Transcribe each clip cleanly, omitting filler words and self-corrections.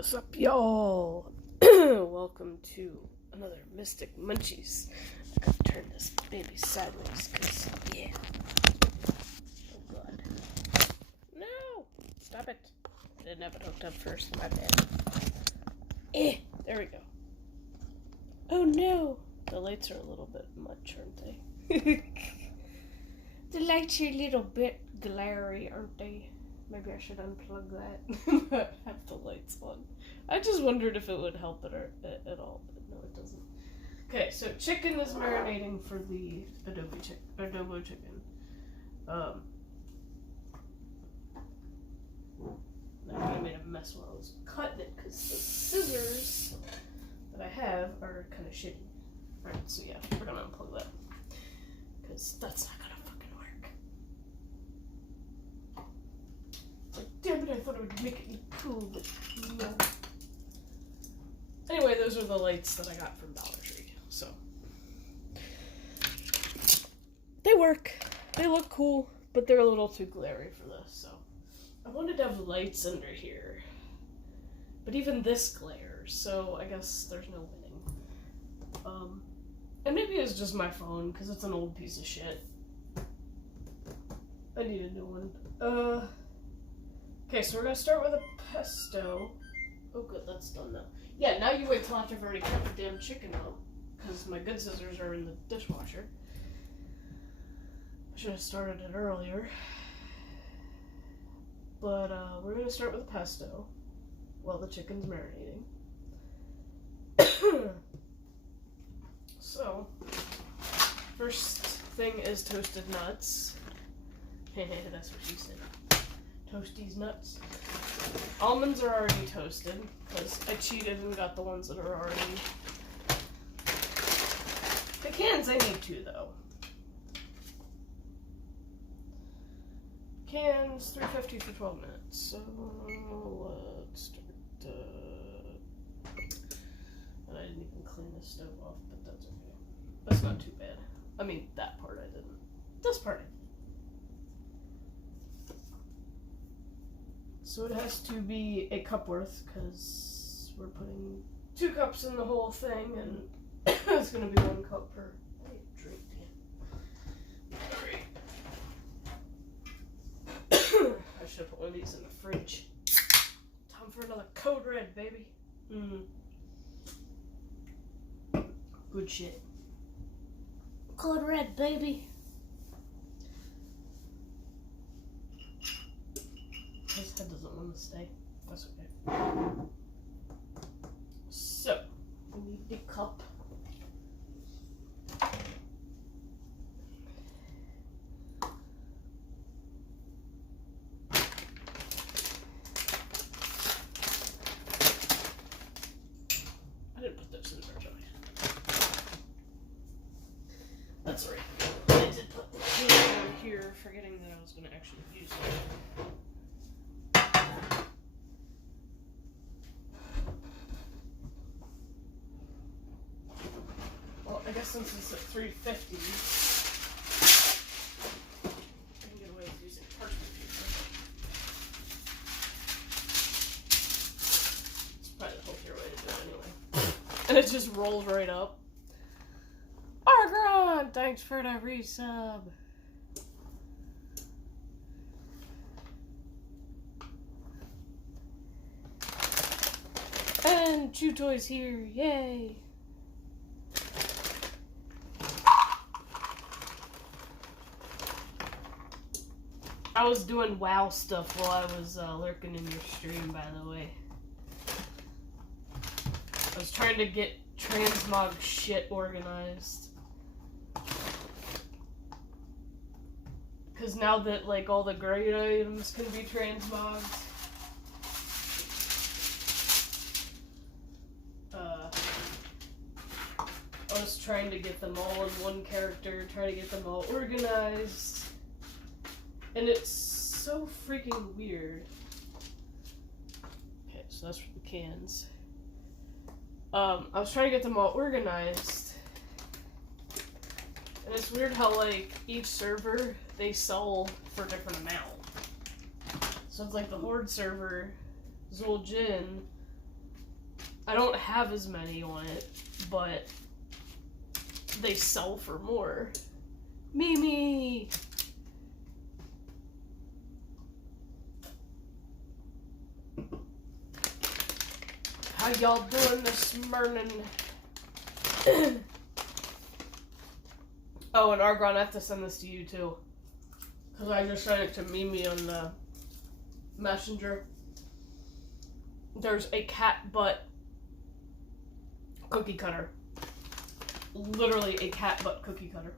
What's up, y'all? Welcome to another Mystic Munchies. I gotta turn this baby sideways, cause, yeah. Oh, God. No! Stop it. I didn't have it hooked up first, my bad. There we go. Oh, no! The lights are a little bit much, aren't they? The lights are a little bit glary, aren't they? Maybe I should unplug that, but have the lights on. I just wondered if it would help it at all, but no, it doesn't. Okay, so chicken is marinating for the adobo chicken. I made a mess while I was cutting it because the scissors that I have are kind of shitty. Alright, so yeah, we're gonna unplug that because that's not gonna fucking work. Like, damn it, I thought it would make it cool, but no. Anyway, those are the lights that I got from Dollar Tree, so. They work. They look cool, but they're a little too glary for this, so. I wanted to have lights under here, but even this glares, so I guess there's no winning. And maybe it's just my phone, because it's an old piece of shit. I need a new one. Okay, so we're gonna start with a pesto. Oh good, that's done now. Yeah, now you wait till after I've already cut the damn chicken out, because my good scissors are in the dishwasher. I should have started it earlier. But, we're gonna start with pesto, while the chicken's marinating. So, first thing is toasted nuts. That's what she said. Toast these nuts. Almonds are already toasted, because I cheated and got the ones that are already... Pecans, I need two, though. Pecans, $3.50 for 12 minutes. So, let's start, and I didn't even clean the stove off, but that's okay. That's not too bad. I mean, that part I didn't. This part I did. So it has to be a cup worth, because we're putting 2 cups in the whole thing, and it's going to be 1 cup per drink. Alright. I should have put one of these in the fridge. Time for another Code Red, baby. Good shit. Code Red, baby. His head doesn't want to stay. That's okay. So, we need the cup. I didn't put those in there, did I? That's right. I did put the can over here, forgetting that I was going to actually use it. I guess since it's at $3.50, I can get away with using parchment paper. It's probably the healthier way to do it anyway. And it just rolls right up. Argron! Thanks for the resub. And Chew Toys here, yay! I was doing WoW stuff while I was lurking in your stream, by the way. I was trying to get transmog shit organized. Because now that, like, all the great items can be transmogged, I was trying to get them all in one character, trying to get them all organized. And it's so freaking weird. Okay, so that's for the cans. I was trying to get them all organized. And it's weird how, like, each server, they sell for a different amount. So it's like the Horde server, Zueljin, I don't have as many on it, but they sell for more. Mimi! How y'all doing this morning? Oh, and Argon, I have to send this to you too. Because I just sent it to Mimi on the Messenger. There's a cat butt cookie cutter. Literally a cat butt cookie cutter.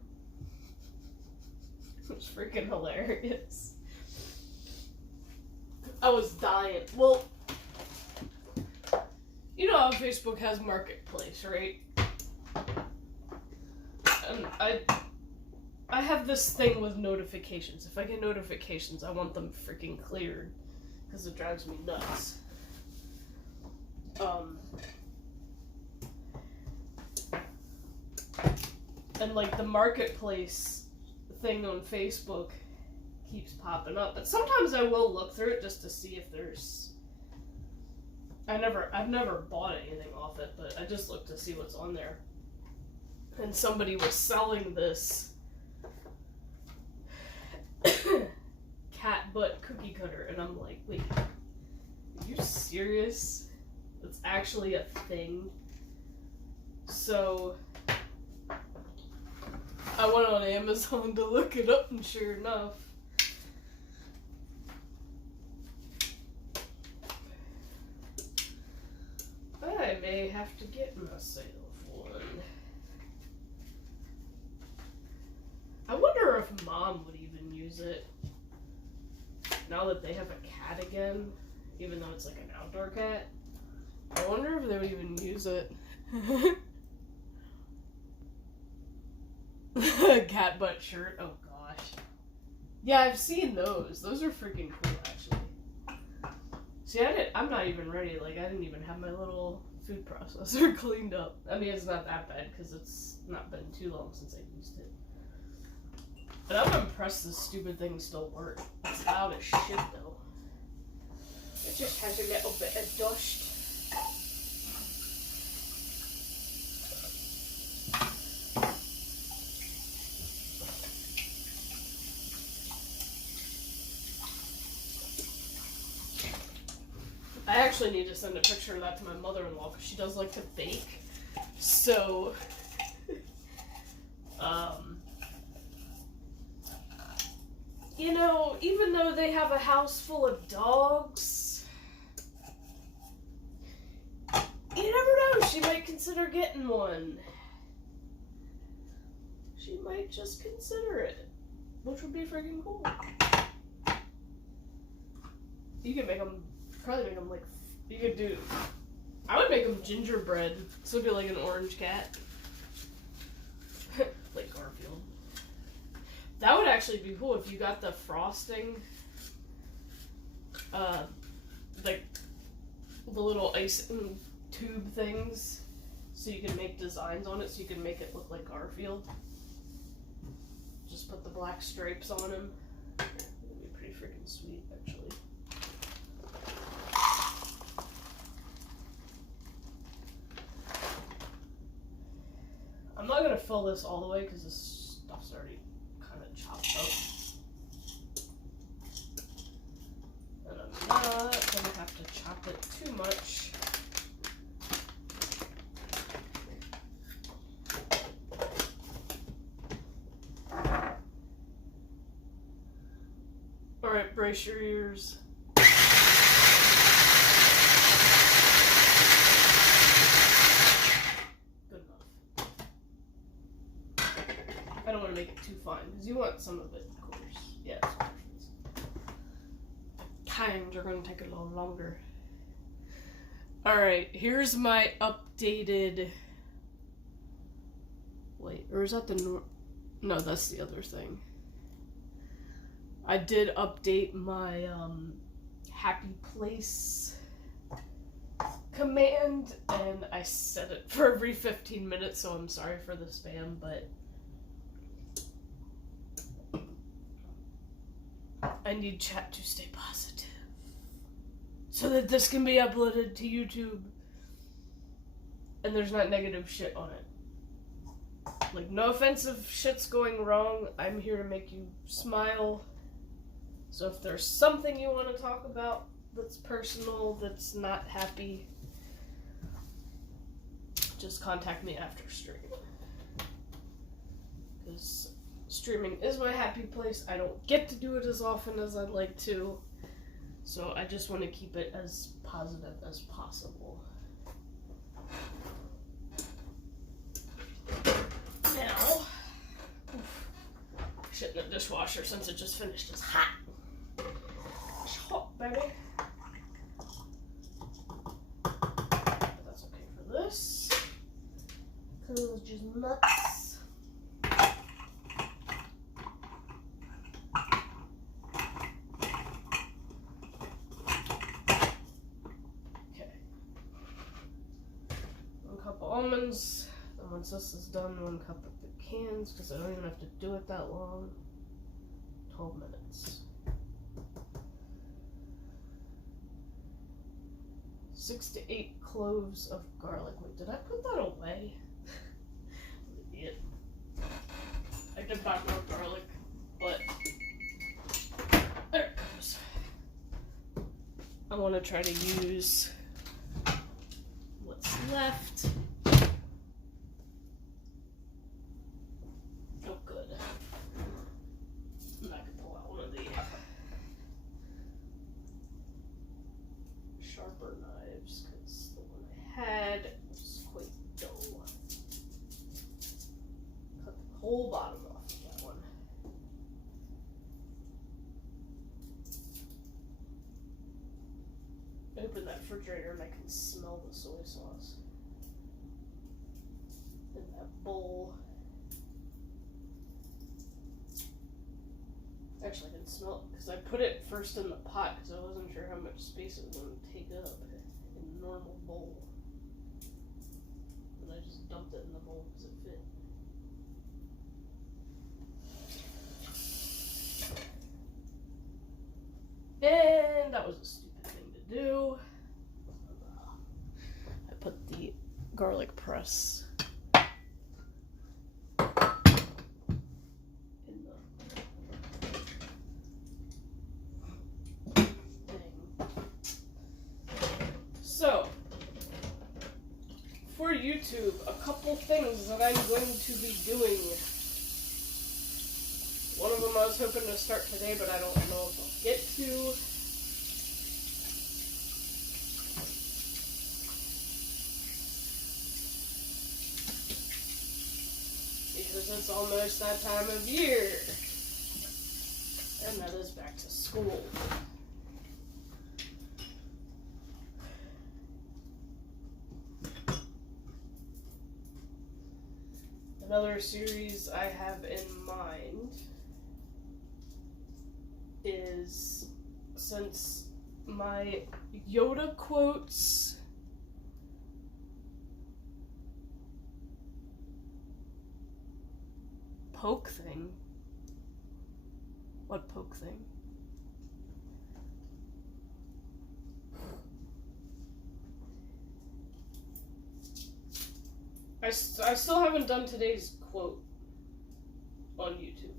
It's freaking hilarious. I was dying. Well, you know how Facebook has Marketplace, right? And I have this thing with notifications. If I get notifications, I want them freaking cleared. Because it drives me nuts. And like the Marketplace thing on Facebook keeps popping up. But sometimes I will look through it just to see if there's... I've never bought anything off it, but I just looked to see what's on there. And somebody was selling this cat butt cookie cutter, and I'm like, wait, are you serious? It's actually a thing. So I went on Amazon to look it up, and sure enough, I may have to get myself one. I wonder if Mom would even use it now that they have a cat again, even though it's like an outdoor cat. I wonder if they would even use it. Cat butt shirt. Oh gosh. Yeah, I've seen those. Those are freaking cool, actually. See, I'm not even ready. Like, I didn't even have my little food processor cleaned up. I mean, it's not that bad because it's not been too long since I used it. But I'm impressed this stupid thing still works. It's loud as shit, though. It just has a little bit of dust. I actually need to send a picture of that to my mother-in-law because she does like to bake. So, you know, even though they have a house full of dogs, you never know, she might consider getting one. She might just consider it, which would be freaking cool. You can make them, probably make them like, you could do, I would make them gingerbread, so it'd be like an orange cat. Like Garfield. That would actually be cool if you got the frosting, like the little ice tube things, so you can make designs on it, so you can make it look like Garfield. Just put the black stripes on him. That'd be pretty freaking sweet, actually. I'm not gonna fill this all the way because this stuff's already kind of chopped up. And I'm not gonna have to chop it too much. Alright, brace your ears. I don't want to make it too fine, because you want some of it, of course. Yes. Times are going to take a little longer. Alright, here's my updated... Wait, or is that the... No, that's the other thing. I did update my, Happy Place command, and I set it for every 15 minutes, so I'm sorry for the spam, but... I need chat to stay positive so that this can be uploaded to YouTube. and there's not negative shit on it. Like, no offensive shit's going wrong. I'm here to make you smile. So if there's something you want to talk about that's personal, that's not happy, just contact me after stream. Because streaming is my happy place. I don't get to do it as often as I'd like to. So I just want to keep it as positive as possible. Now, shit in the dishwasher since it just finished is hot. It's hot, baby. But that's okay for this. Because it's just nuts. Okay. 1 cup of almonds. And once this is done, 1 cup of pecans, because I don't even have to do it that long. 12 minutes. 6 to 8 cloves of garlic. Wait, did I put that away? Idiot. I did buy more garlic, but there it goes. I want to try to use what's left. Oh, good. And I can pull out one of the sharper knives, because the one I had was quite dull. Cut the whole bottom off of that one. Open that refrigerator and I can smell the soy sauce in that bowl. Actually, I can smell it because I put it first in the pot because I wasn't sure how much space it was going to take up in a normal bowl. And I just dumped it in the bowl because it fit. And that was a stupid thing to do. I put the garlic press in the thing. So, for YouTube, a couple things that I'm going to be doing. One of them I was hoping to start today, but I don't know if I'll get to. Because it's almost that time of year. And that is back to school. Another series I have in mind is, since my Yoda quotes poke thing. What poke thing? I still haven't done today's quote on YouTube.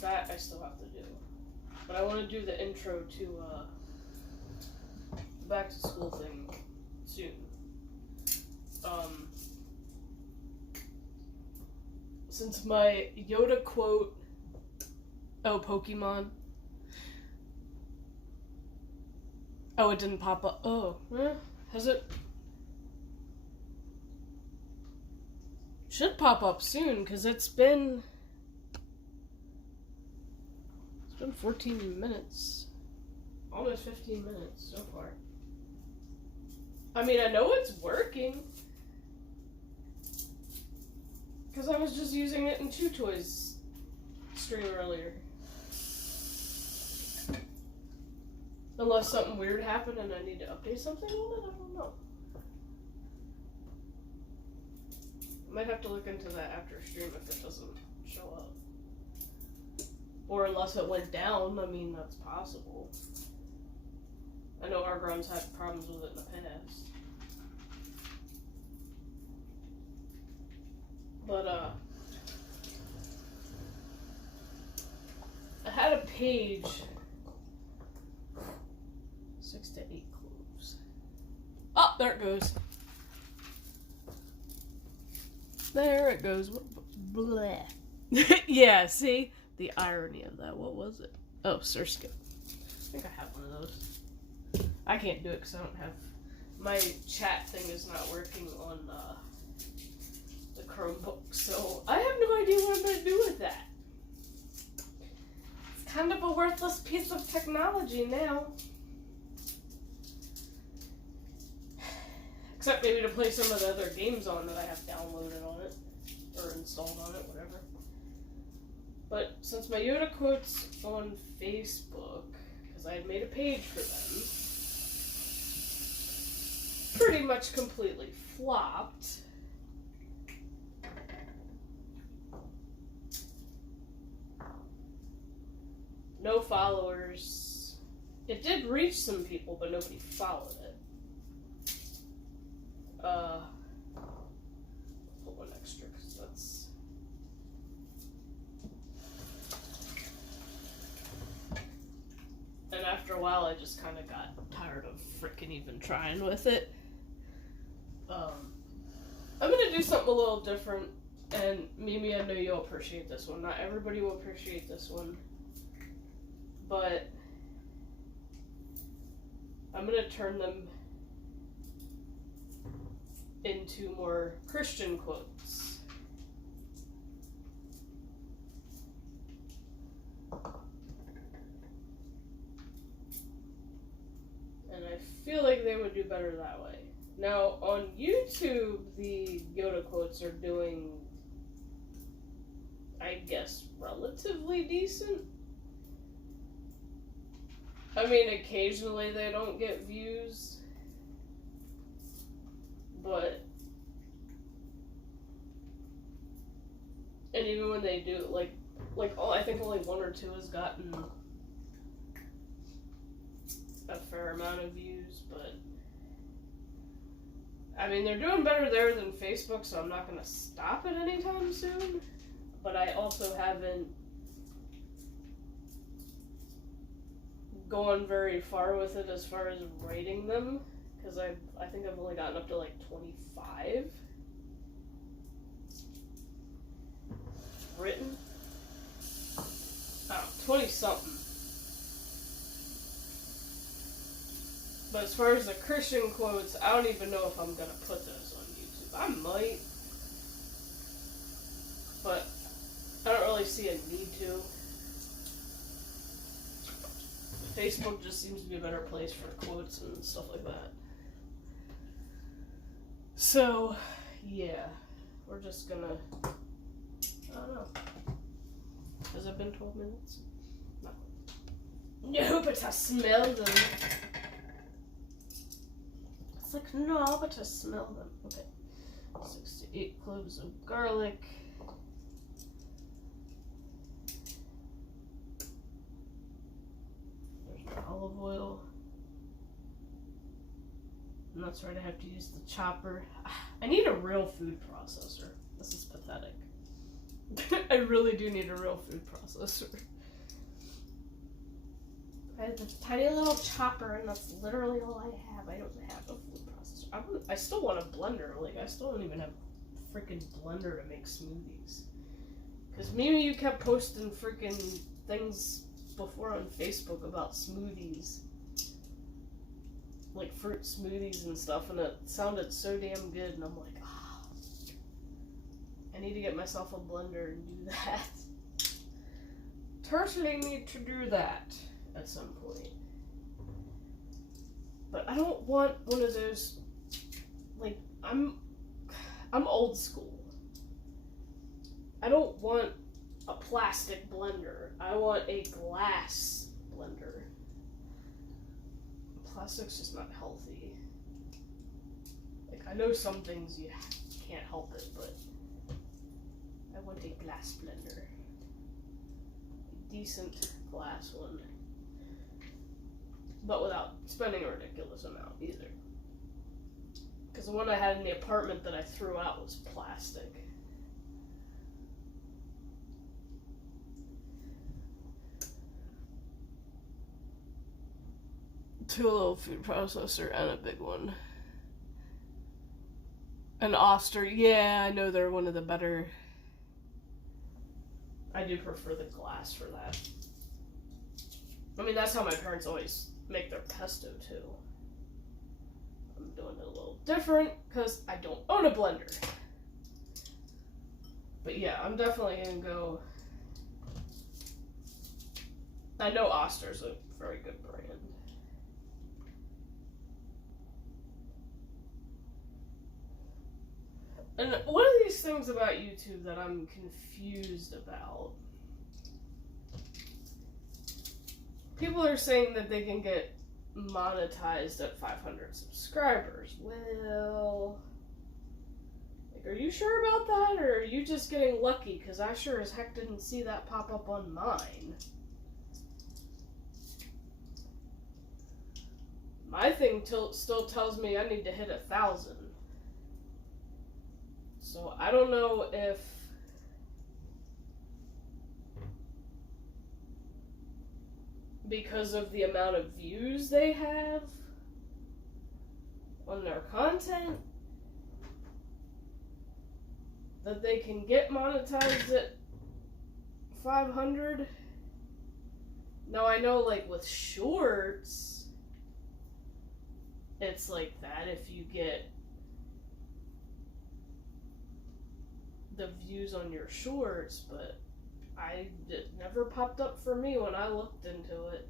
That I still have to do. But I want to do the intro to back to school thing soon. Since my Yoda quote, oh, Pokemon. Oh, it didn't pop up. Oh, has it? Should pop up soon, because it's been 14 minutes. Almost 15 minutes so far. I mean, I know it's working. Because I was just using it in Chew Toys stream earlier. Unless something weird happened and I need to update something on it, I don't know. I might have to look into that after stream if it doesn't show up. Or unless it went down, I mean, that's possible. I know Argon's had problems with it in the past. But, I had a page, 6 to 8 cloves. Oh, there it goes. There it goes. Bleh. Yeah, see? The irony of that. What was it? Oh, Surskip. I think I have one of those. I can't do it because I don't have... My chat thing is not working on the Chromebook, so I have no idea what I'm going to do with that. It's kind of a worthless piece of technology now. Except maybe to play some of the other games on that I have downloaded on it. Or installed on it, whatever. But since my Yoda quotes on Facebook, because I had made a page for them, pretty much completely flopped. No followers. It did reach some people, but nobody followed it. Put one extra, because that's... And after a while, I just kind of got tired of frickin' even trying with it. I'm gonna do something a little different, and Mimi, I know you'll appreciate this one. Not everybody will appreciate this one, but I'm gonna turn them into more Christian quotes. And I feel like they would do better that way. Now, on YouTube, the Yoda quotes are doing, I guess, relatively decent. I mean, occasionally they don't get views, but, and even when they do, like I think only 1 or 2 has gotten a fair amount of views, but I mean, they're doing better there than Facebook, so I'm not going to stop it anytime soon. But I also haven't gone very far with it as far as rating them, because I think I've only gotten up to like 25 written. Oh, 20 something. But as far as the Christian quotes, I don't even know if I'm going to put those on YouTube. I might. But I don't really see a need to. Facebook just seems to be a better place for quotes and stuff like that. So, yeah. We're just going to... I don't know. Has it been 12 minutes? No. No, but I smell them. It's like, no, but I smell them. Okay. 6 to 8 cloves of garlic. There's my olive oil. And that's right, I have to use the chopper. I need a real food processor. This is pathetic. I really do need a real food processor. I have this tiny little chopper, and that's literally all I have. I don't have a food processor. I still want a blender. Like, I still don't even have a freaking blender to make smoothies. Because Mimi, you kept posting freaking things before on Facebook about smoothies. Like fruit smoothies and stuff, and it sounded so damn good, and I'm like, ah, I need to get myself a blender and do that. Totally need to do that at some point. But I don't want one of those, like, I'm old school. I don't want a plastic blender. I want a glass blender. Plastic's just not healthy. Like, I know some things you can't help it, but I want a glass blender. A decent glass one. But without spending a ridiculous amount either. Because the one I had in the apartment that I threw out was plastic. 2-little food processor and a big one. An Oster, yeah, I know they're one of the better. I do prefer the glass for that. I mean, that's how my parents always make their pesto too. I'm doing it a little different because I don't own a blender. But yeah, I'm definitely gonna go. I know Oster's a very good brand. And one of these things about YouTube that I'm confused about, people are saying that they can get monetized at 500 subscribers. Well, like, are you sure about that, or are you just getting lucky? Because I sure as heck didn't see that pop up on mine. My thing still tells me I need to hit 1,000. So I don't know if because of the amount of views they have on their content that they can get monetized at 500. Now I know, like, with shorts, it's like that if you get the views on your shorts, but it never popped up for me when I looked into it.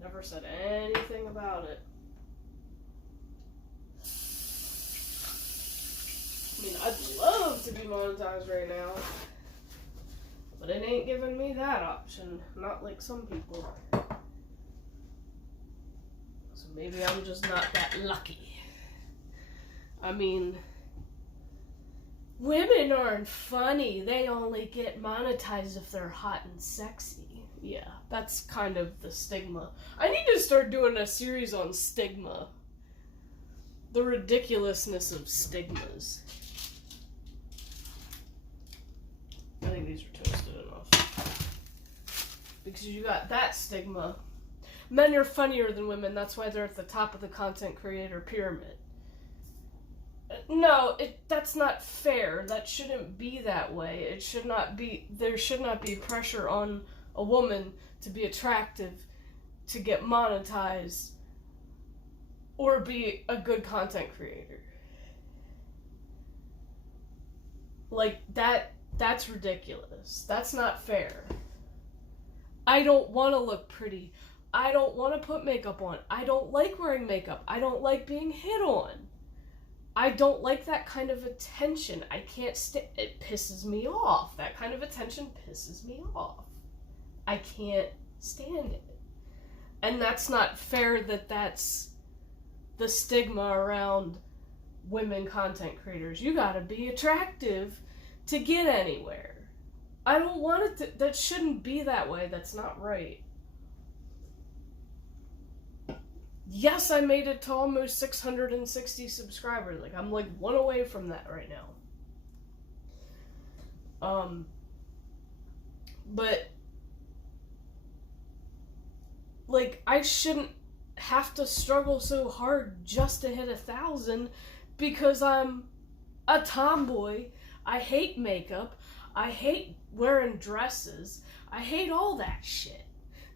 Never said anything about it. I mean, I'd love to be monetized right now, but it ain't giving me that option. Not like some people. So maybe I'm just not that lucky. I mean, women aren't funny. They only get monetized if they're hot and sexy. Yeah, that's kind of the stigma. I need to start doing a series on stigma. The ridiculousness of stigmas. I think these are toasted enough. Because you got that stigma. Men are funnier than women. That's why they're at the top of the content creator pyramid. No, that's not fair. That shouldn't be that way. It should not be. There should not be pressure on a woman to be attractive, to get monetized, or be a good content creator. Like, that's ridiculous. That's not fair. I don't want to look pretty. I don't want to put makeup on. I don't like wearing makeup. I don't like being hit on. I don't like that kind of attention. I can't it pisses me off. That kind of attention pisses me off. I can't stand it. And that's not fair that that's the stigma around women content creators. You gotta be attractive to get anywhere. I don't want it to, that shouldn't be that way. That's not right. Yes, I made it to almost 660 subscribers. Like, I'm like one away from that right now. But like, I shouldn't have to struggle so hard just to hit 1,000 because I'm a tomboy. I hate makeup. I hate wearing dresses. I hate all that shit.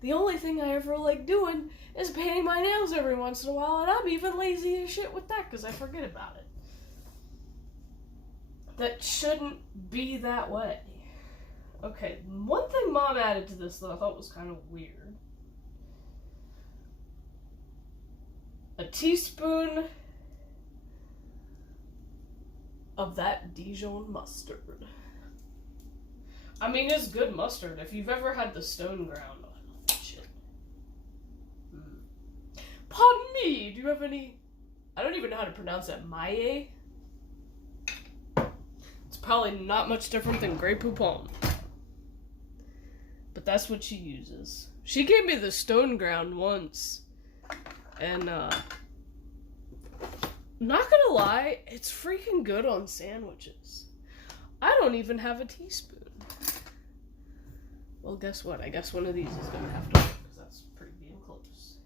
The only thing I ever like doing is painting my nails every once in a while, and I'm even lazy as shit with that because I forget about it. That shouldn't be that way. Okay, one thing Mom added to this that I thought was kind of weird. A teaspoon of that Dijon mustard. I mean, it's good mustard. If you've ever had the stone ground, I love that shit. Pardon me, do you have any... I don't even know how to pronounce that. Maille? It's probably not much different than Grey Poupon. But that's what she uses. She gave me the stone ground once. And, not gonna lie, it's freaking good on sandwiches. I don't even have a teaspoon. Well, guess what? I guess one of these is gonna have to work, because that's pretty damn close.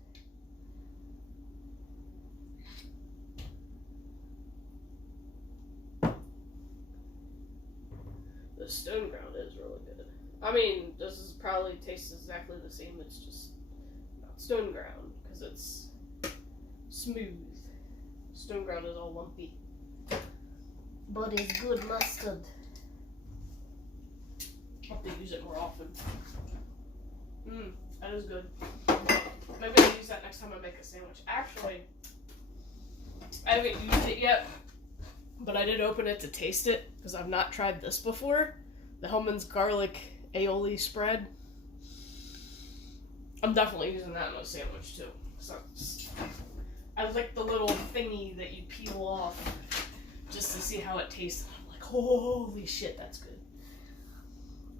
The stone ground is really good. I mean, this is probably tastes exactly the same. It's just not stone ground because it's smooth. Stone ground is all lumpy. But it's good mustard. I'll have to use it more often. That is good. Maybe I'll use that next time I make a sandwich. Actually, I haven't used it yet, but I did open it to taste it because I've not tried this before. The Hellman's garlic aioli spread. I'm definitely using that in a sandwich too. So I like the little thingy that you peel off just to see how it tastes. I'm like, holy shit, that's good.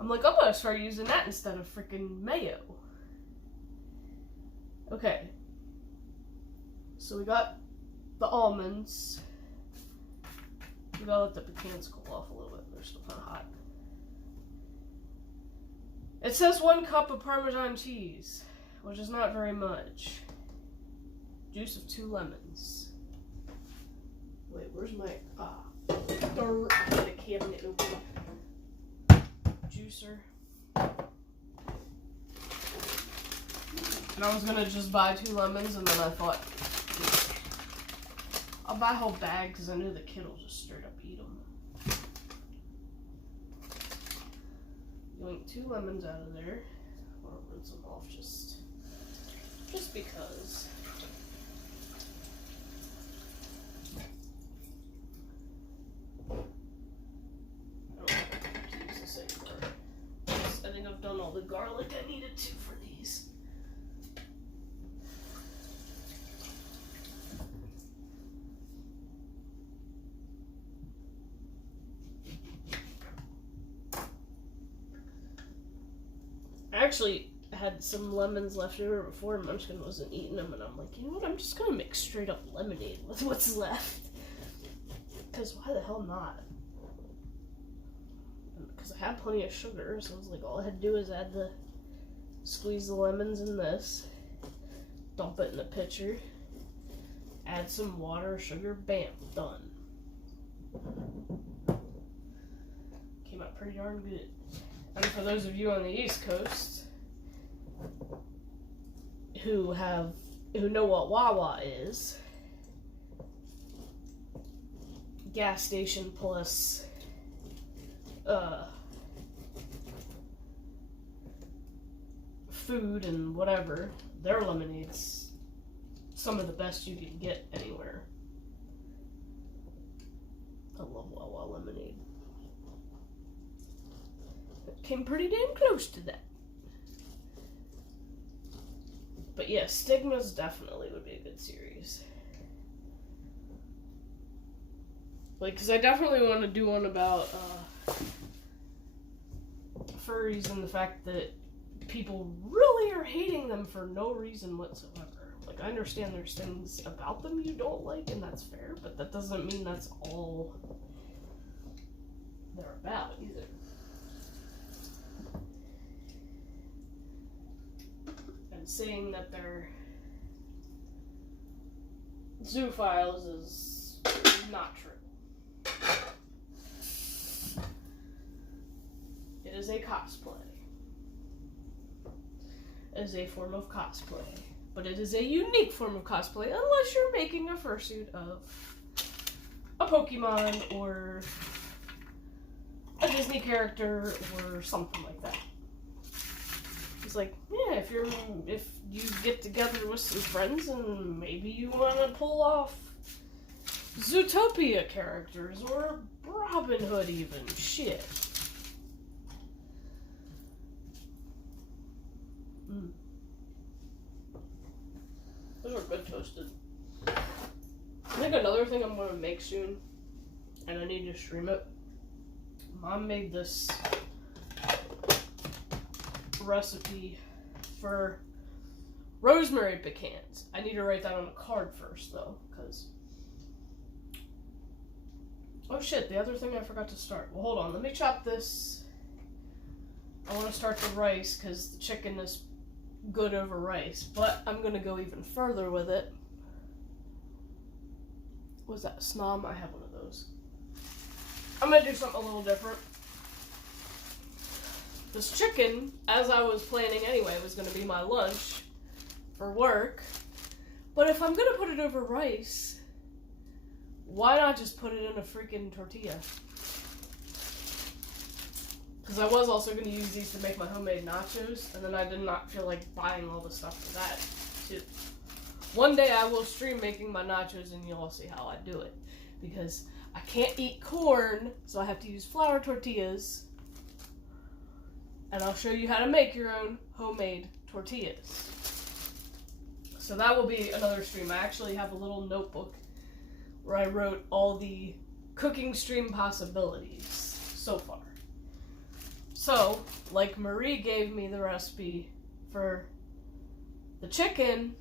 I'm like, I'm gonna start using that instead of freaking mayo. Okay. So we got the almonds. We gotta let the pecans cool off a little bit. They're still kind of hot. It says 1 cup of Parmesan cheese, which is not very much. Juice of 2 lemons. Wait, where's my... Dirt. I had a cabinet open. Juicer. And I was gonna just buy 2 lemons, and then I thought, I'll buy a whole bag because I knew the kid will just straight up eat them. Yoink 2 lemons out of there. I'll rinse them off just because. I think I've done all the garlic I needed to for these. I actually had some lemons left over before Munchkin wasn't eating them, and I'm like, you know what, I'm just gonna mix straight up lemonade with what's left. Because why the hell not? Because I had plenty of sugar, so I was like, all I had to do is squeeze the lemons in this, dump it in a pitcher, add some water, sugar, bam, done. Came out pretty darn good. And for those of you on the East Coast who know what Wawa is, gas station plus food and whatever, their lemonade's some of the best you can get anywhere. I love Wawa lemonade. It came pretty damn close to that. But yeah, Stigmas definitely would be a good series. Like, because I definitely want to do one about furries and the fact that people really are hating them for no reason whatsoever. Like, I understand there's things about them you don't like, and that's fair, but that doesn't mean that's all they're about either. And saying that they're zoophiles is not true. It is a cosplay. It is a form of cosplay. But it is a unique form of cosplay unless you're making a fursuit of a Pokemon or a Disney character or something like that. It's like, yeah, if you get together with some friends and maybe you want to pull off Zootopia characters or Robin Hood even, shit. Those are good toasted. I think another thing I'm going to make soon, and I need to stream it. Mom made this recipe for rosemary pecans. I need to write that on a card first, though, because... Oh shit, the other thing I forgot to start. Well, hold on, let me chop this. I want to start the rice, because the chicken is good over rice, but I'm going to go even further with it. What is that, a snom? I have one of those. I'm going to do something a little different. this chicken, as I was planning anyway, was going to be my lunch for work. But if I'm going to put it over rice, why not just put it in a freaking tortilla? Because I was also going to use these to make my homemade nachos, and then I did not feel like buying all the stuff for that, too. One day I will stream making my nachos, and you'll all see how I do it. Because I can't eat corn, so I have to use flour tortillas. And I'll show you how to make your own homemade tortillas. So that will be another stream. I actually have a little notebook where I wrote all the cooking stream possibilities so far. So, like Marie gave me the recipe for the chicken,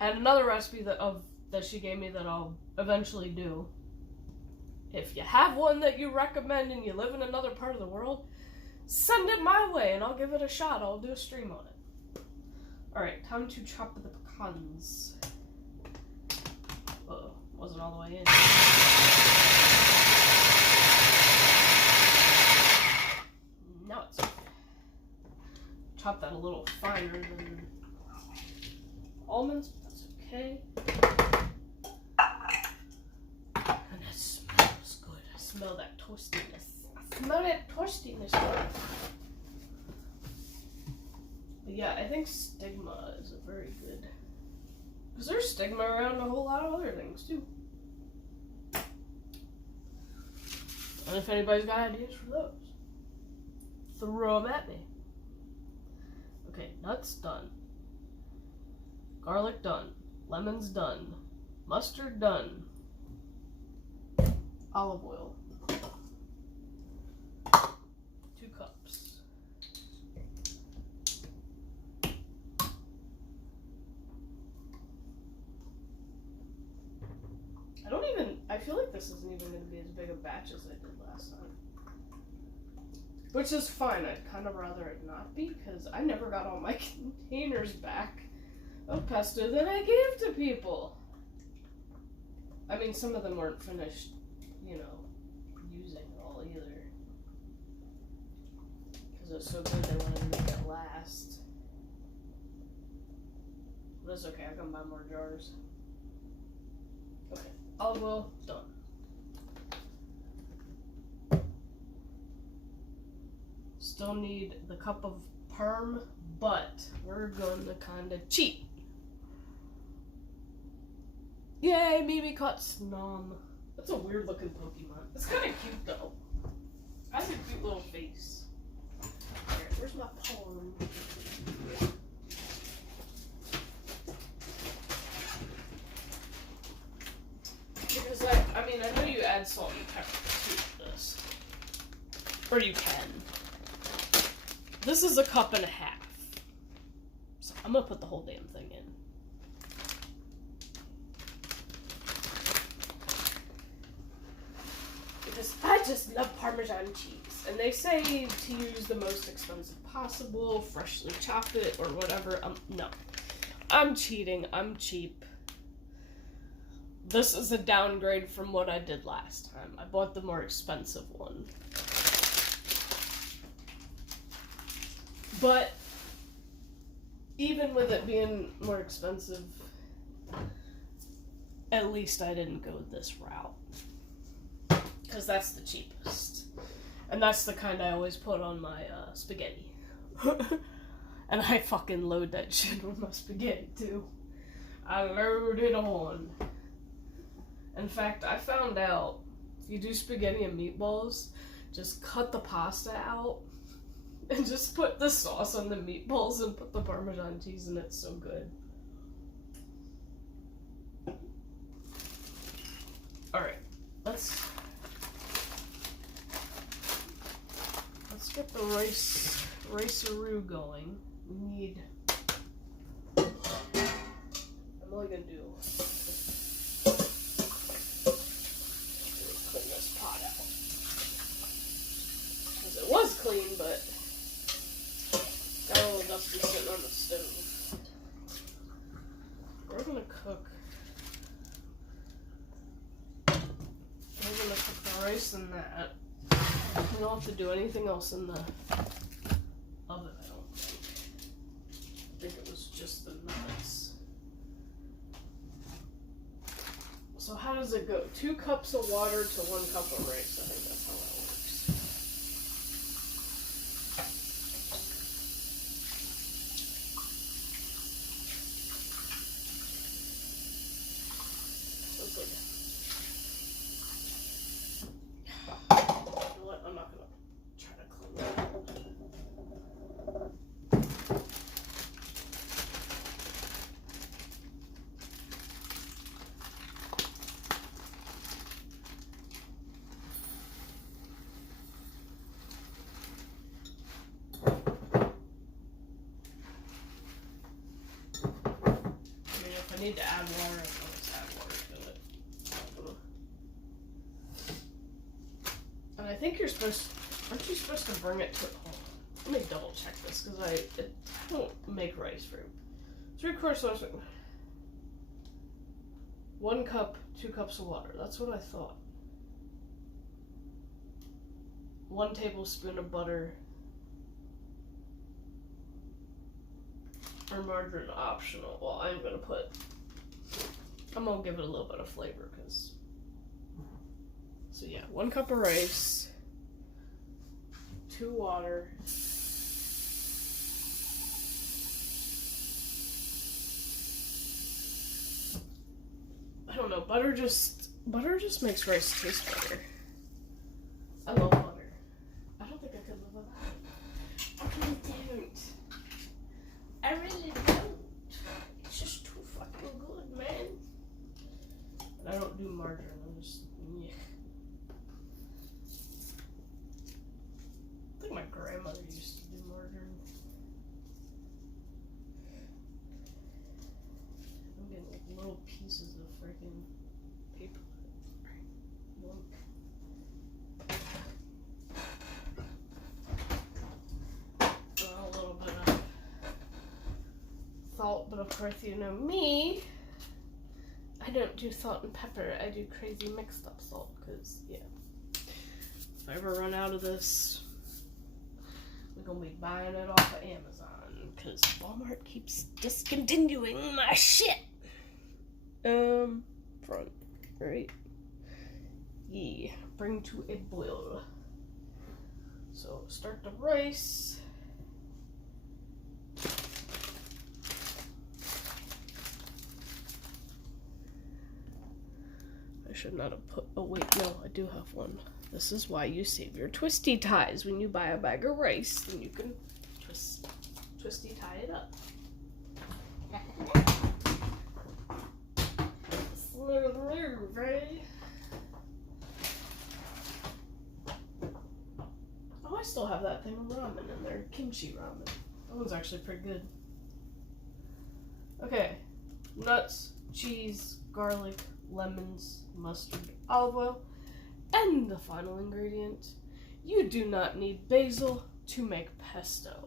and another recipe that she gave me that I'll eventually do. If you have one that you recommend and you live in another part of the world, send it my way and I'll give it a shot. I'll do a stream on it. Alright, time to chop the pecans. Uh-oh, wasn't all the way in. Now it's okay. Chop that a little finer than almonds, but that's okay. And it smells good. I smell that toastiness. I smell that toastiness. But yeah, I think stigma is a very good... Because there's stigma around a whole lot of other things, too. And if anybody's got ideas for those, throw them at me. Okay, nuts done. Garlic done. Lemons done. Mustard done. Olive oil. 2 cups. I feel like this isn't even going to be as big a batch as I did last time. Which is fine. I'd kind of rather it not be, because I never got all my containers back of pesto that I gave to people. I mean, some of them weren't finished, using it all either. Because it was so good they wanted to make it last. But it's okay, I can buy more jars. Okay, olive oil, done. Still need the cup of Parm, but we're gonna kind of cheat. Yay, Mimi caught Snom. That's a weird looking Pokemon. It's kind of cute though. It has a cute little face. Alright, where's my Parm? Because I know you add salt and pepper to this. Or you can. This is a cup and a half. So I'm gonna put the whole damn thing in. Because I just love Parmesan cheese. And they say to use the most expensive possible, freshly chop it or whatever. No. I'm cheating. I'm cheap. This is a downgrade from what I did last time. I bought the more expensive one. But even with it being more expensive, at least I didn't go this route. Because that's the cheapest. And that's the kind I always put on my spaghetti. And I fucking load that shit on my spaghetti too. I load it on. In fact, I found out if you do spaghetti and meatballs, just cut the pasta out and just put the sauce on the meatballs and put the Parmesan cheese in it. It's so good. Alright, let's get the rice-a-roo going. We need... I'm only gonna do... clean this pot out. Because it was clean, but got a little dusty sitting on the stove. We're gonna cook the rice in that. We don't have to do anything else in the does it go? 2 cups of water to 1 cup of rice. I think that's how that works. So good. You know what? I'm not gonna try to clean that. I need to add water, I'll just add water to it. And I think you're aren't you supposed to bring it to, let me double check this, because I don't make rice for 3/4 sauce. 1 cup, 2 cups of water, that's what I thought. 1 tablespoon of butter, or margarine optional. Well, I'm gonna give it a little bit of flavor, because, so yeah, 1 cup of rice, 2 water, I don't know, butter just makes rice taste better. I love butter. I don't think I could live without it. I really don't. I really don't. It's just too fucking good, man. And I don't do margarine. I'm just, yeah. I think my grandmother used to do margarine. I'm getting like little pieces of freaking paper. Look. A little bit of salt, but of course you know me. I don't do salt and pepper. I do crazy mixed up salt, because yeah. If I ever run out of this, we're gonna be buying it off of Amazon, because Walmart keeps discontinuing my shit. Front, right? Yeah, bring to a boil. So start the rice. I should not have put, oh wait, no, I do have one. This is why you save your twisty ties. When you buy a bag of rice, then you can twisty tie it up. Right? Oh, I still have that thing of ramen in there. Kimchi ramen. That one's actually pretty good. Okay. Nuts, cheese, garlic, lemons, mustard, olive oil, and the final ingredient. You do not need basil to make pesto.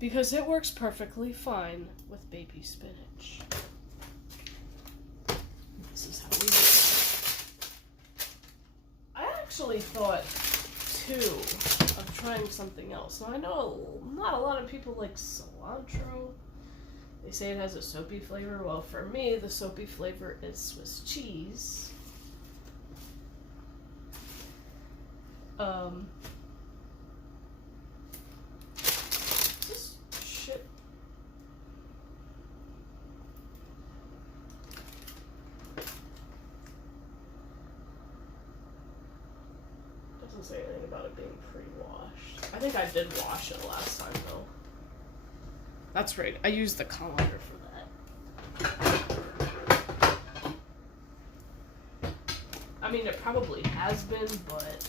Because it works perfectly fine with baby spinach. This is how we do it. I actually thought, too, of trying something else. Now, I know not a lot of people like cilantro. They say it has a soapy flavor. Well, for me, the soapy flavor is Swiss cheese. Shit. Doesn't say anything about it being pre-washed. I think I did wash it last time, though. That's right. I used the colander for that. I mean, it probably has been, but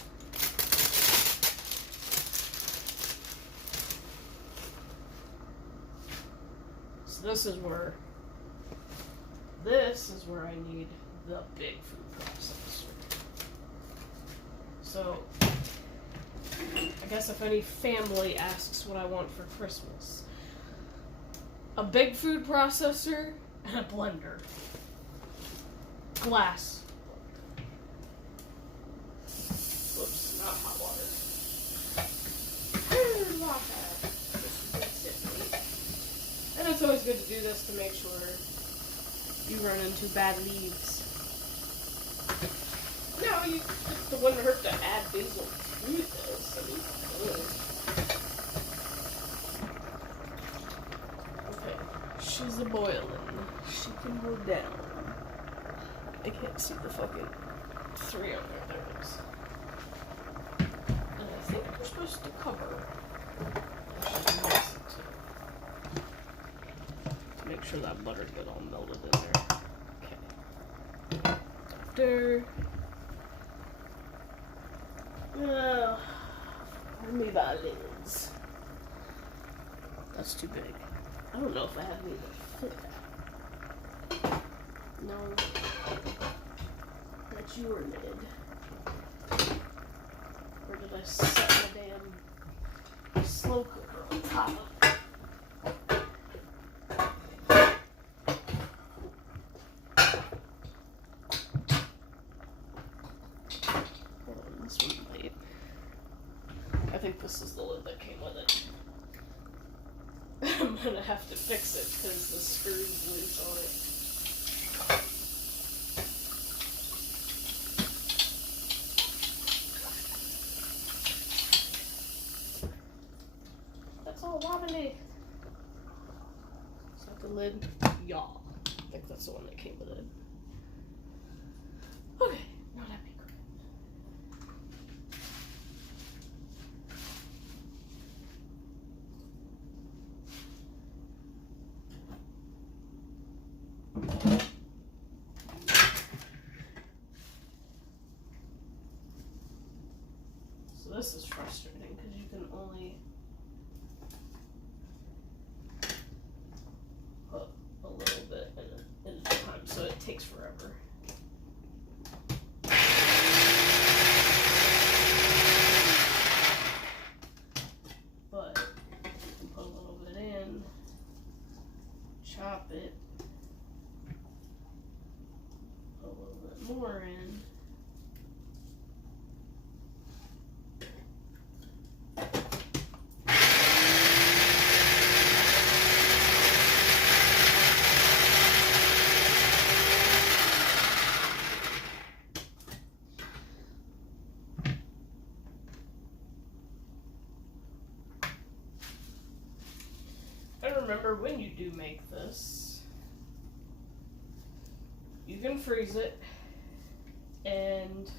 so this is where I need the big food processor. So I guess if any family asks what I want for Christmas, a big food processor and a blender. glass. Whoops, not hot water. And it's always good to do this to make sure you run into bad leaves. No, it wouldn't hurt to add basil to this. I mean, okay, she's a boiling. She can go down. I can't see the fucking 3 on there. There it is. And I think we're supposed to cover. To make sure that butter get all melted in there. Okay. After. Me violins. That's too big. I don't know if I have any that fit that. No. That you were mid. Or did I set my damn slow cooker on top of it? This one might. I think this is the lid that came with it. I'm gonna have to fix it because the screw's loose on it. That's all wobbly. Is that the lid? Yeah. I think that's the one that came with it. Okay, now that'd be great. So this is frustrating because you can only put a little bit in a time, so it takes forever. But you can put a little bit in, chop it, put a little bit more in. Remember, when you do make this, you can freeze it, and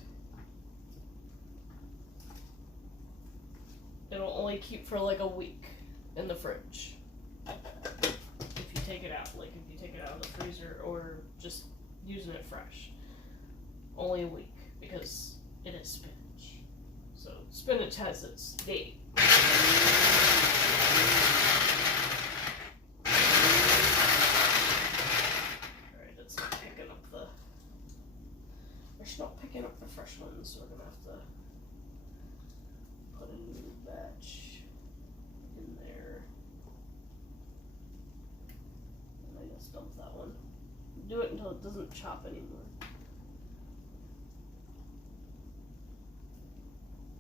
it'll only keep for like a week in the fridge. If you take it out, like if you take it out of the freezer or just using it fresh. Only a week, because it is spinach. So spinach has its date. Not picking up the fresh ones, so we're gonna have to put a new batch in there. And I just dump that one. Do it until it doesn't chop anymore.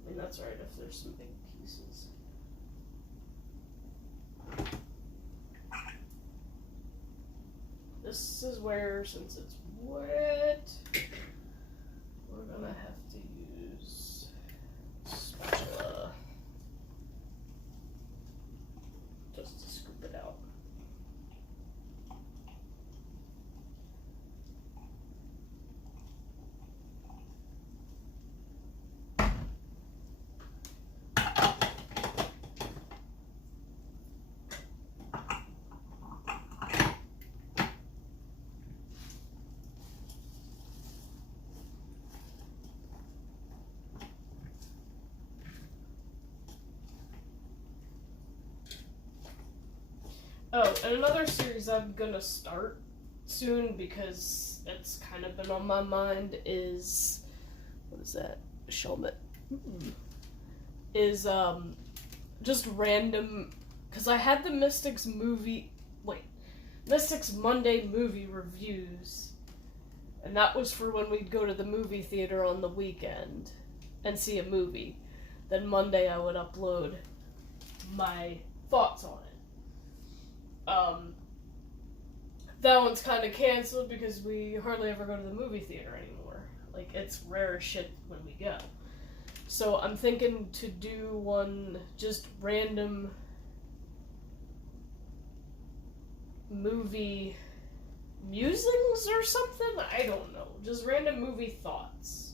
I mean, that's alright if there's some big pieces. This is where, since it's wet, we're gonna have to use spatula just to scoop it out. Oh, and another series I'm gonna start soon because it's kind of been on my mind is, what is that? Shelmet. Is just random, because I had the Mystics Monday movie reviews, And that was for when we'd go to the movie theater on the weekend and see a movie. Then Monday I would upload my thoughts on it. That one's kind of canceled because we hardly ever go to the movie theater anymore. Like, it's rare as shit when we go. So I'm thinking to do one just random movie musings or something? I don't know. Just random movie thoughts.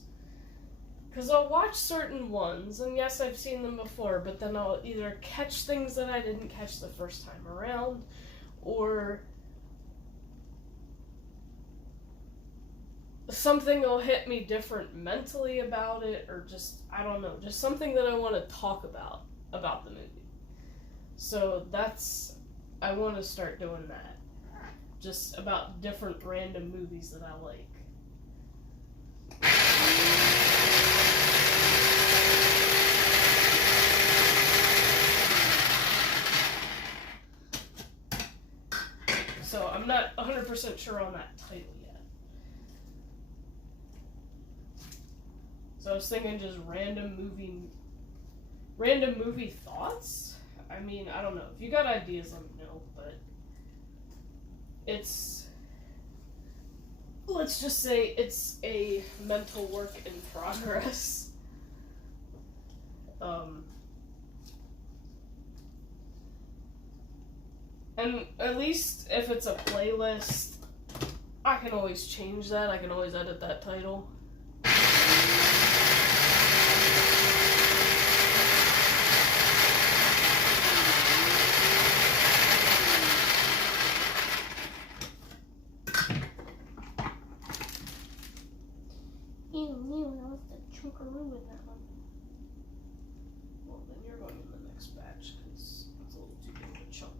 Because I'll watch certain ones, and yes, I've seen them before, but then I'll either catch things that I didn't catch the first time around, or something will hit me different mentally about it, or just, I don't know, just something that I want to talk about the movie. So I want to start doing that. Just about different random movies that I like. So I'm not 100% sure on that title yet. So I was thinking just random movie thoughts? I mean, I don't know. If you got ideas, let me know, but let's just say it's a mental work in progress. And at least if it's a playlist, I can always change that. I can always edit that title. Ew, that was the chunkaroo with that one. Well, then you're going in the next batch, because it's a little too big of a chunk.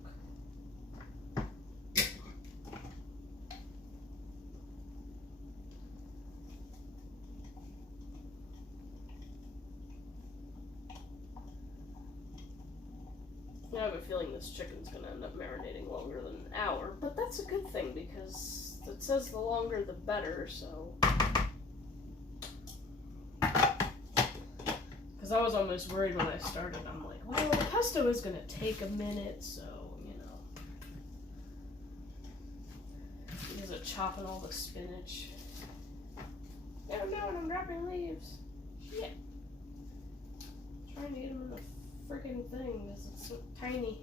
I have a feeling this chicken's going to end up marinating longer than an hour, but that's a good thing because it says the longer the better, so. Because I was almost worried when I started. I'm like, well, the pesto is going to take a minute, so, you know. Because of chopping all the spinach. Yeah, I'm down, I'm dropping leaves. Yeah. Trying to get them in the freaking thing because it's so tiny.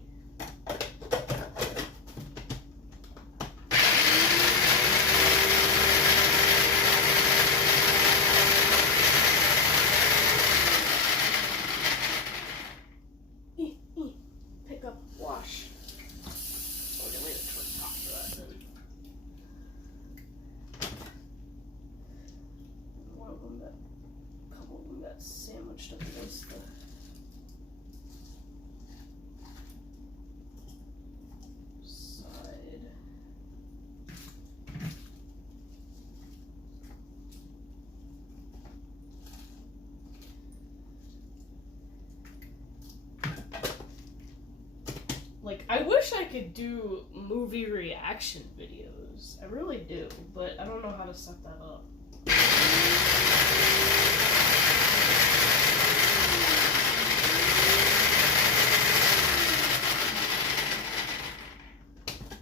Pick up, wash. Oh, they laid it toward the top for that then. A couple of them got sandwiched up against the like, I wish I could do movie reaction videos. I really do, but I don't know how to set that up.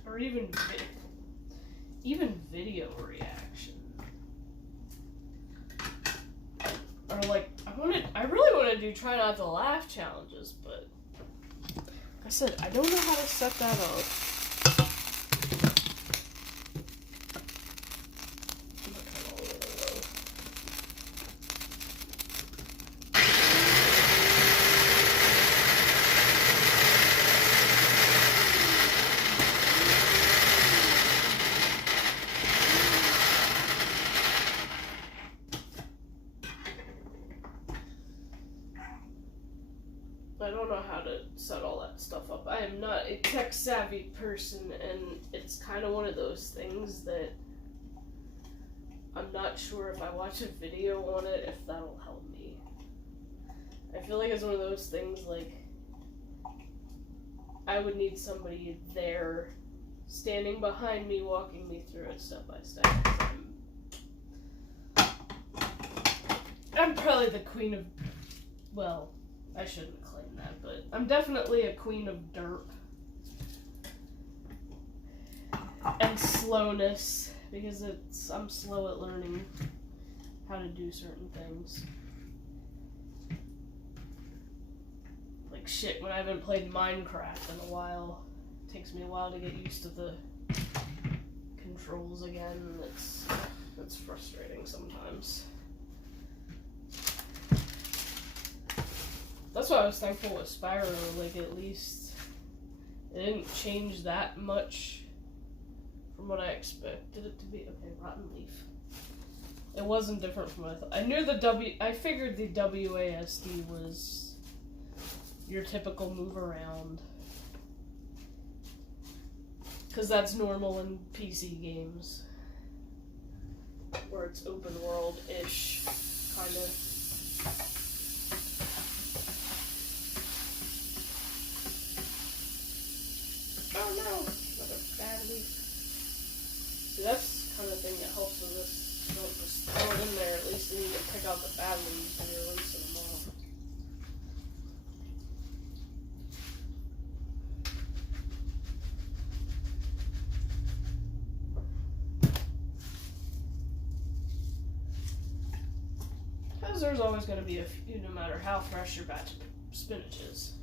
Or even video reaction. Or like, I really want to do try not to laugh challenges, but I said, I don't know how to set that up. I don't know how to set all that stuff up. I am not a tech-savvy person, and it's kind of one of those things that I'm not sure if I watch a video on it, if that'll help me. I feel like it's one of those things, like, I would need somebody there, standing behind me, walking me through it step by step, 'cause I'm probably the queen of, well, I shouldn't claim that, but I'm definitely a queen of derp. And slowness, because I'm slow at learning how to do certain things. Like shit, when I haven't played Minecraft in a while, it takes me a while to get used to the controls again. It's frustrating sometimes. That's why I was thankful with Spyro, like at least it didn't change that much from what I expected it to be. Okay, Rotten Leaf. It wasn't different from what I thought. I knew I figured the WASD was your typical move around. Because that's normal in PC games. Where it's open world-ish, kind of. Oh no! Another bad leaf. See, that's the kind of thing that helps with this. Don't just throw it in there. At least you need to pick out the bad leaves when you're rinsing them off. Because there's always going to be a few, no matter how fresh your batch of spinach is.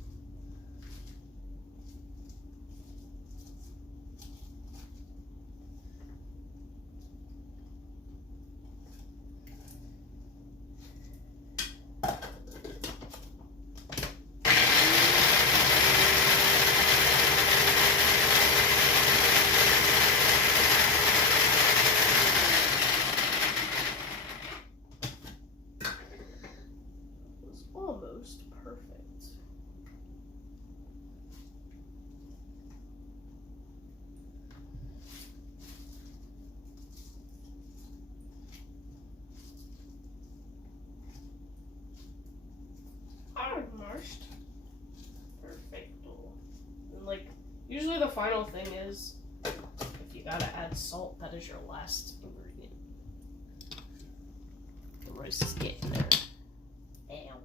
Almost perfect. Almost perfecto. And like, usually the final thing is, if you gotta add salt, that is your last ingredient. The rice is getting there. Ow.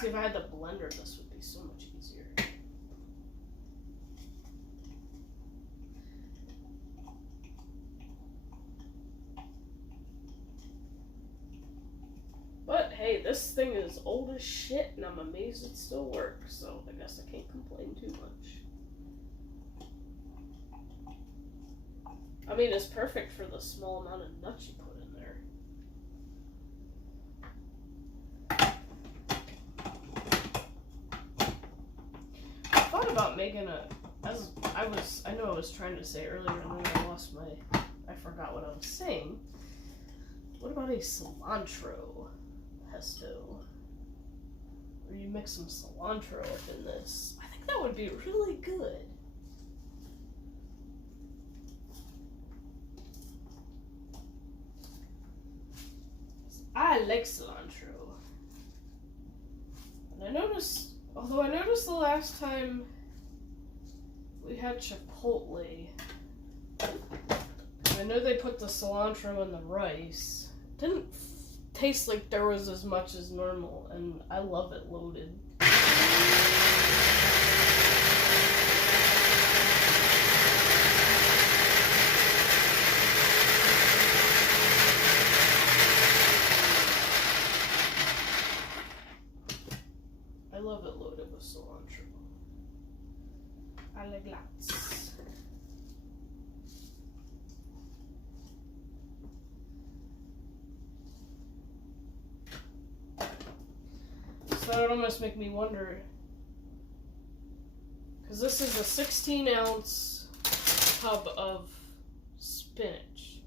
See, if I had the blender, this would be so much easier. But hey, this thing is old as shit, and I'm amazed it still works, so I guess I can't complain too much. I mean, it's perfect for the small amount of nuts you put in there. I thought about making I know I was trying to say earlier, and then I forgot what I was saying. What about a cilantro pesto? Where you mix some cilantro up in this. I think that would be really good. I like cilantro. And I noticed the last time we had Chipotle, I know they put the cilantro in the rice. It didn't taste like there was as much as normal, and I love it loaded. I love it loaded with cilantro. I like lots. So that would almost make me wonder, because this is a 16-ounce tub of spinach.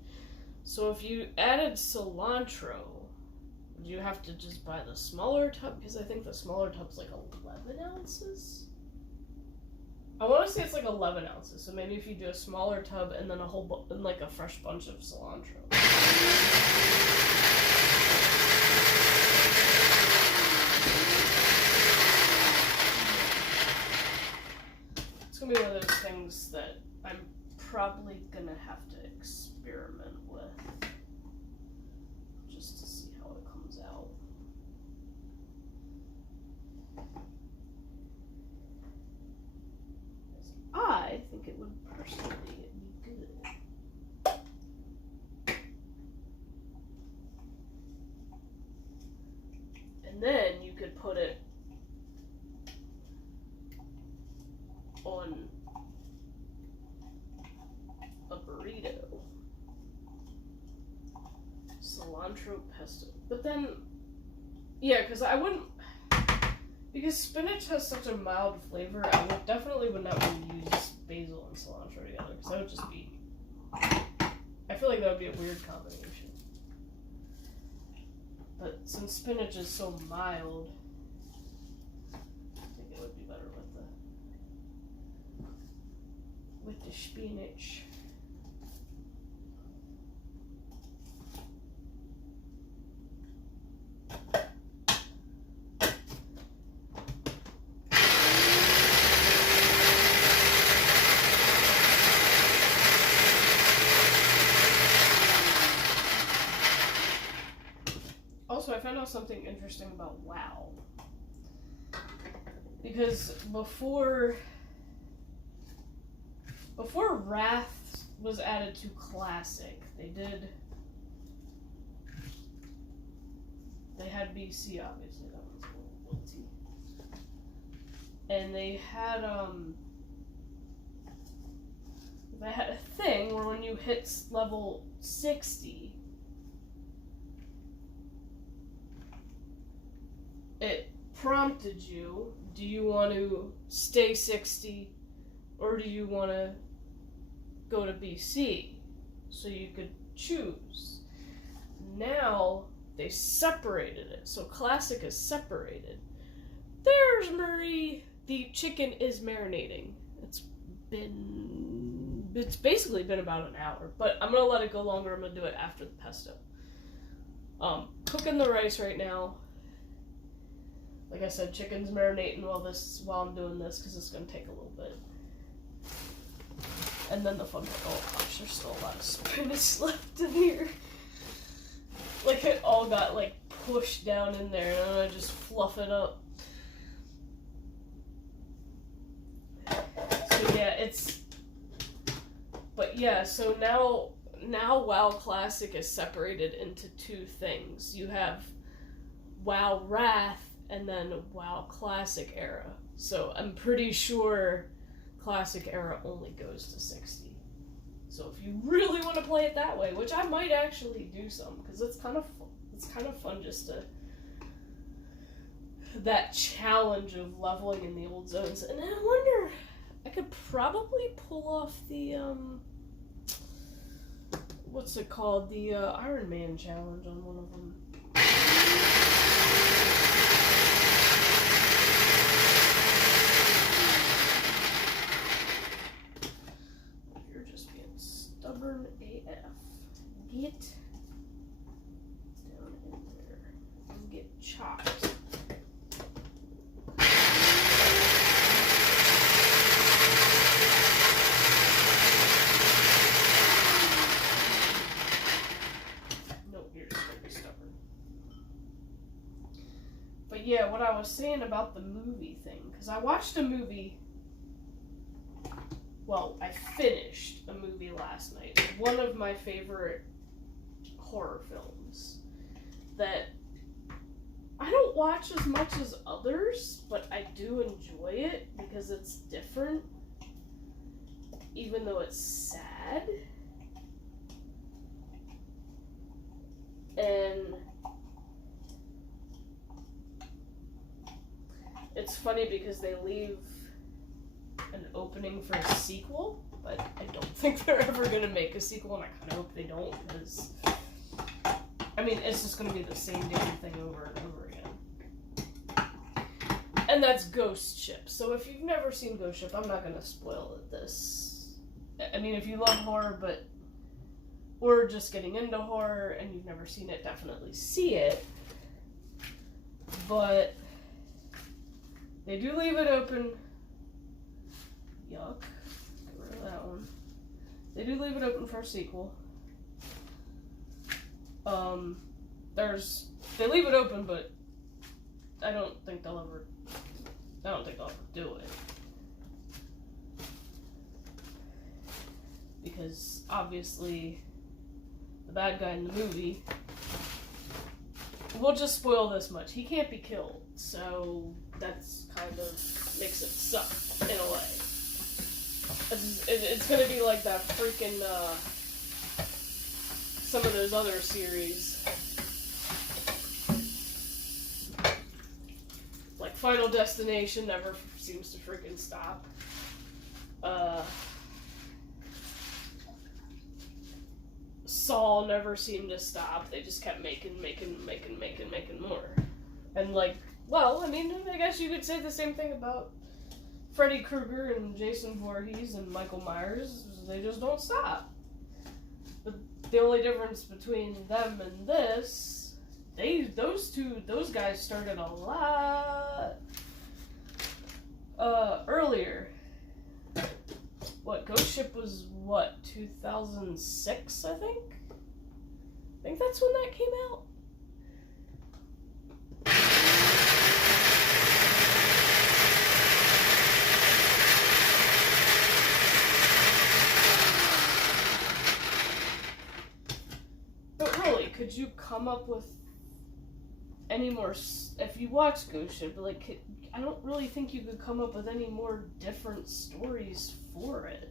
So if you added cilantro, would you have to just buy the smaller tub? Because I think the smaller tub's like 11 ounces. I want to say it's like 11 ounces. So maybe if you do a smaller tub and then and like a fresh bunch of cilantro. It's gonna be one of those things that I'm probably gonna have to experiment with, just to see how it comes out. I think it would personally be good. And then you could put it on a burrito. Cilantro pesto. But then, yeah, because I wouldn't, because spinach has such a mild flavor, I definitely would not want to use basil and cilantro together, because that would just be, I feel like that would be a weird combination. But since spinach is so mild, I think it would be better with the spinach. Also, I found out something interesting about WoW. Because before Wrath was added to Classic, they had BC, obviously, that one's a little wilty. And they had a thing where when you hit level 60, it prompted you, do you want to stay 60 or do you want to go to BC? So you could choose. Now they separated it. So Classic is separated. There's Marie. The chicken is marinating. It's basically been about an hour, but I'm going to let it go longer. I'm going to do it after the pesto. Cooking the rice right now. Like I said, chicken's marinating while I'm doing this because it's going to take a little bit. And then the fun part, oh gosh, there's still a lot of spinach left in here. Like it all got like pushed down in there and I just fluff it up. So yeah, so now WoW Classic is separated into two things. You have WoW Wrath and then WoW Classic Era. So I'm pretty sure Classic Era only goes to 60. So if you really want to play it that way, which I might actually do some, because it's kind of fun just to that challenge of leveling in the old zones. And I wonder, I could probably pull off the what's it called, the Iron Man challenge on one of them. Stubborn AF. Get down in there and get chopped. Nope, you're just gonna be stubborn. But yeah, what I was saying about the movie thing, because I watched a movie. Well, I finished a movie last night. One of my favorite horror films that I don't watch as much as others, but I do enjoy it because it's different, even though it's sad. And it's funny because they leave an opening for a sequel, but I don't think they're ever going to make a sequel, and I kind of hope they don't, because, I mean, it's just going to be the same damn thing over and over again. And that's Ghost Ship. So if you've never seen Ghost Ship, I'm not going to spoil this. I mean, if you love horror, or just getting into horror and you've never seen it, definitely see it. But they do leave it open. Yuck. Get rid of that one. They do leave it open for a sequel. They leave it open, but I don't think they'll ever do it. Because obviously the bad guy in the movie, we'll just spoil this much. He can't be killed, so that's kind of makes it suck in a way. It's gonna be like that freaking some of those other series, like Final Destination never seems to freaking stop. Saw never seemed to stop. They just kept making more. And like, well, I mean, I guess you could say the same thing about Freddy Krueger and Jason Voorhees and Michael Myers. They just don't stop. But the only difference between them and this, those guys started a lot earlier. What, Ghost Ship was, 2006, I think? I think that's when that came out. But really, could you come up with any more, if you watch Ghost Ship, like, I don't really think you could come up with any more different stories for it.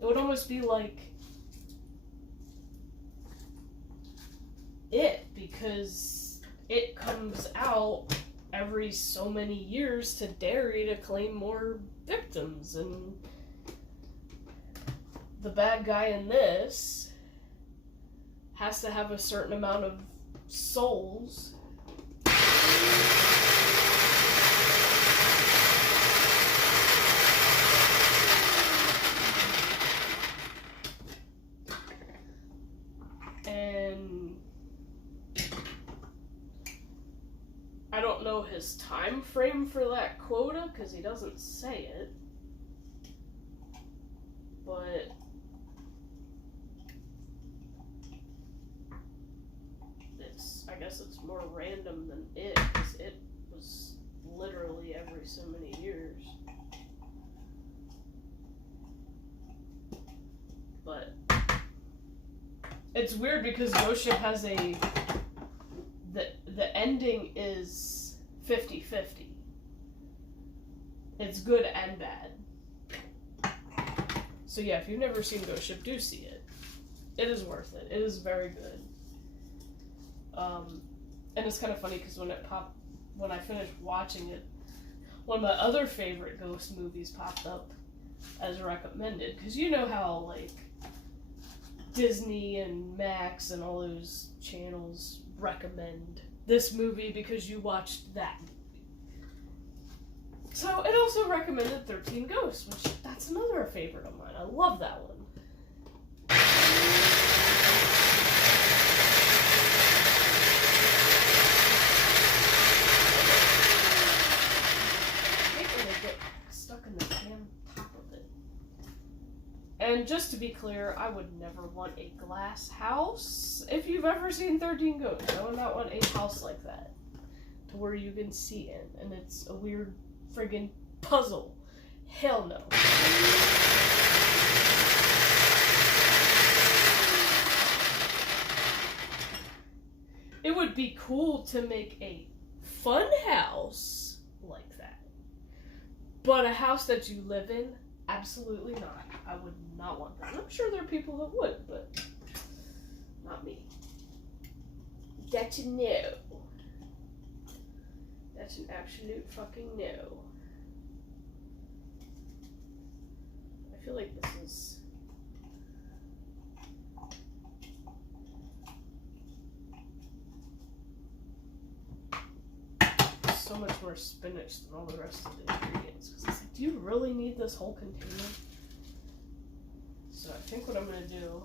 It would almost be like it, because it comes out every so many years to Derry to claim more victims, and the bad guy in this has to have a certain amount of souls. And I don't know his time frame for that quota because he doesn't say it. But I guess it's more random than it, because it was literally every so many years. But it's weird because Ghost Ship has the ending is 50-50. It's good and bad. So yeah, if you've never seen Ghost Ship, do see it. It is worth it. It is very good. And it's kind of funny because when I finished watching it, one of my other favorite ghost movies popped up as recommended, because you know how like Disney and Max and all those channels recommend this movie because you watched that movie. So it also recommended 13 Ghosts, which that's another favorite of mine. I love that one. In the damn top of it. And just to be clear, I would never want a glass house. If you've ever seen 13 Ghosts, I would not want a house like that to where you can see in, and it's a weird friggin' puzzle. Hell no. It would be cool to make a fun house like that. But a house that you live in, absolutely not. I would not want that. I'm sure there are people that would, but not me. That's a no. That's an absolute fucking no. I feel like this is... so much more spinach than all the rest of the ingredients. Because it's like, do you really need this whole container? So I think what I'm going to do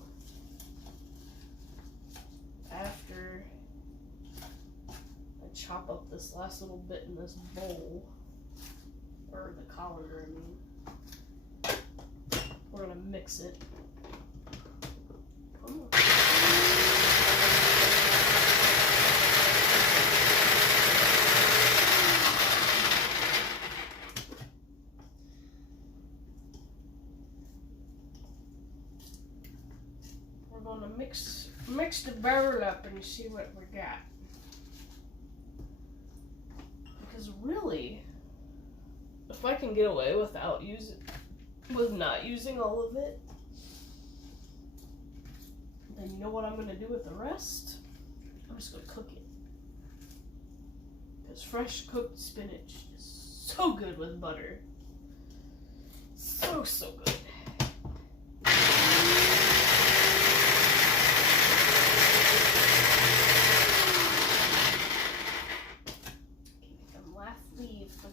after I chop up this last little bit in this bowl, or the colander, I mean, we're going to mix it. Come on. We're going to mix the barrel up and see what we got. Because really, if I can get away with not using all of it, then you know what I'm going to do with the rest? I'm just going to cook it. Because fresh cooked spinach is so good with butter. So, so good.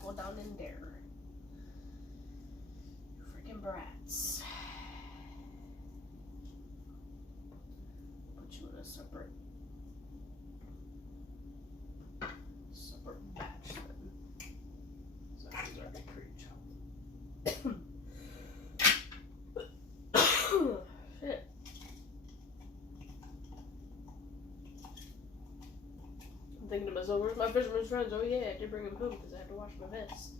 Go down in there. Freaking brats. Put you in a separate batch then. So that was already pre-chopped. Shit. I'm thinking to myself, where's my fisherman's friends? Oh yeah, I did bring them home because I had to wash my vest.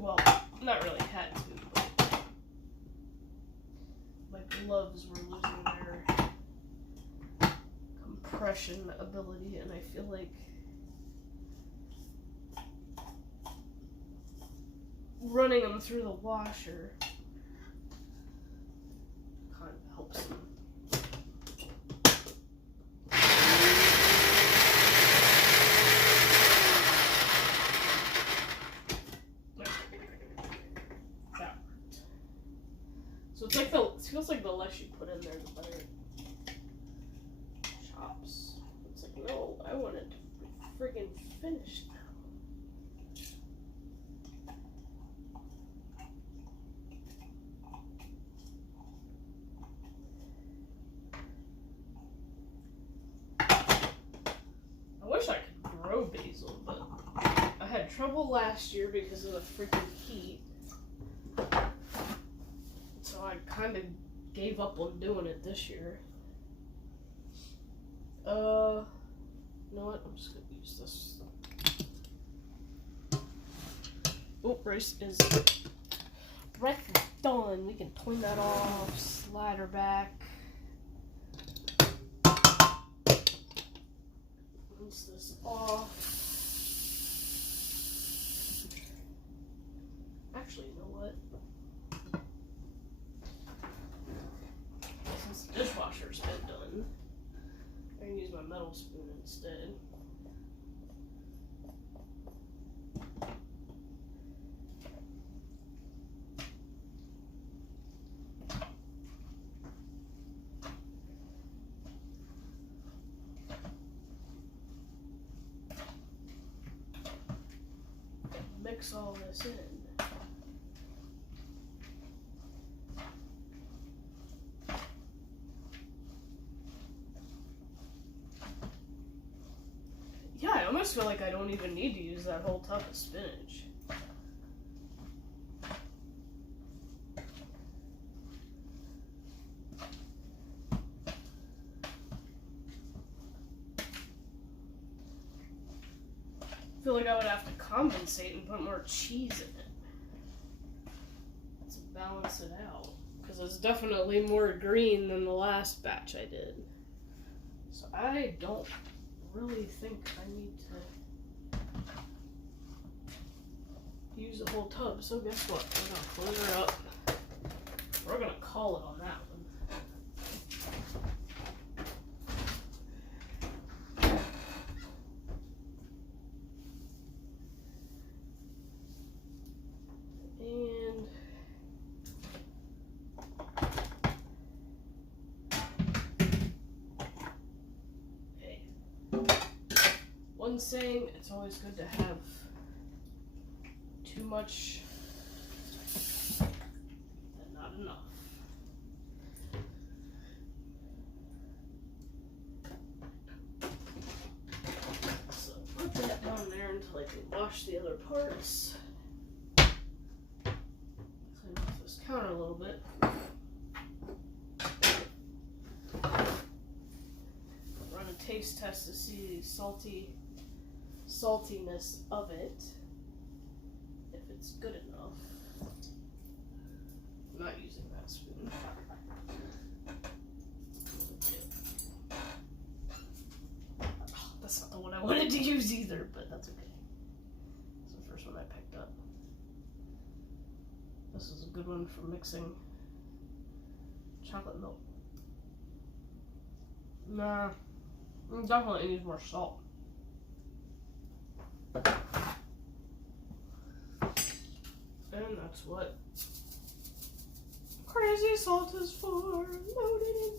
Well, not really had to, but my gloves were losing their compression ability, and I feel like running them through the washer kind of helps them. So it's like it feels like the less you put in there, the better it chops. It's like, no, I want it to be friggin' finished now. I wish I could grow basil, but I had trouble last year because of the freaking heat. So I kind of gave up on doing it this year. You know what? I'm just gonna use this. Oh, rice is done. We can clean that off, slide her back. Rinse this off. Actually, you know what? Since the dishwasher's been done, I can use my metal spoon instead. Mix all this in. Yeah, I almost feel like I don't even need to use that whole tub of spinach. I feel like I would have to compensate and put more cheese in it to balance it out, because it's definitely more green than the last batch I did. So I don't really think I need to use the whole tub. So guess what? We're gonna close her up. We're gonna call it on that one. And okay, one saying, it's always good to have too much and not enough. So put that down there until I can wash the other parts. Clean off this counter a little bit. Run a taste test to see the saltiness of it. If it's good enough. I'm not using that spoon. Oh, that's not the one I wanted to use either, but that's okay. It's the first one I picked up. This is a good one for mixing chocolate milk. Nah, definitely needs more salt. And that's what crazy salt is for, loaded in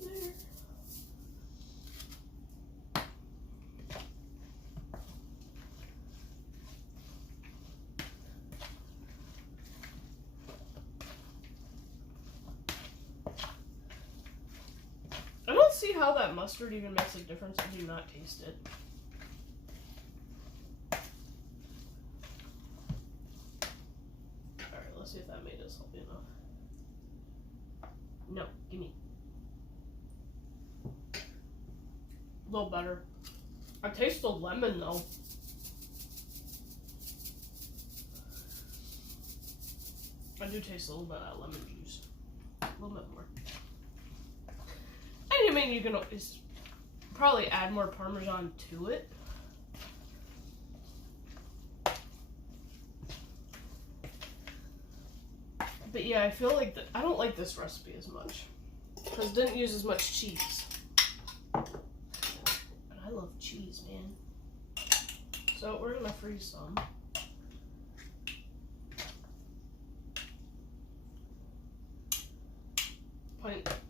there. I don't see how that mustard even makes a difference if you not taste it. Alright, let's see if that made it salty enough. No, gimme. A little better. I taste the lemon though. I do taste a little bit of that lemon juice. A little bit more. And I mean, you can always probably add more Parmesan to it. But yeah, I feel like I don't like this recipe as much because it didn't use as much cheese. And I love cheese, man. So we're gonna freeze some.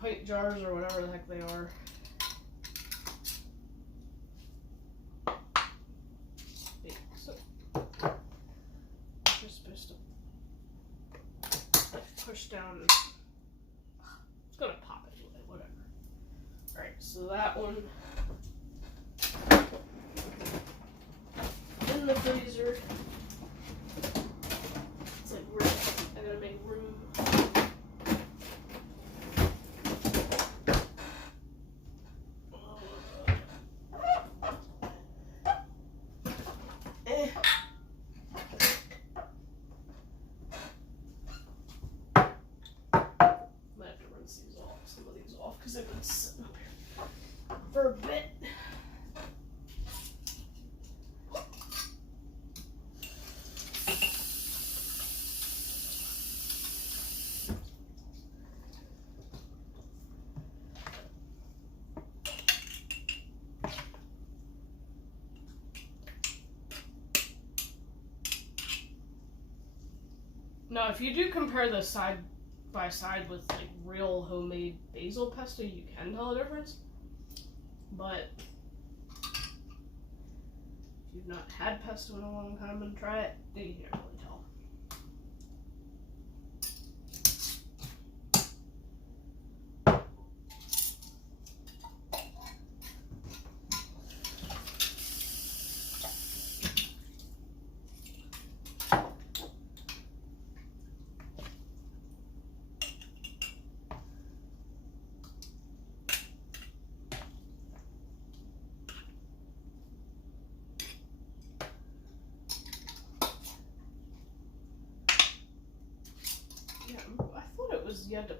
Pint jars or whatever the heck they are. Wait, so you're supposed to push down. It's gonna pop anyway, whatever. Alright, so that one in the freezer. It's like I gotta make room. Because I've been sitting up here for a bit. Now, if you do compare the side by side with like real homemade basil pesto, you can tell the difference. But if you've not had pesto in a long time and try it, then you can't really tell. I thought it was you had to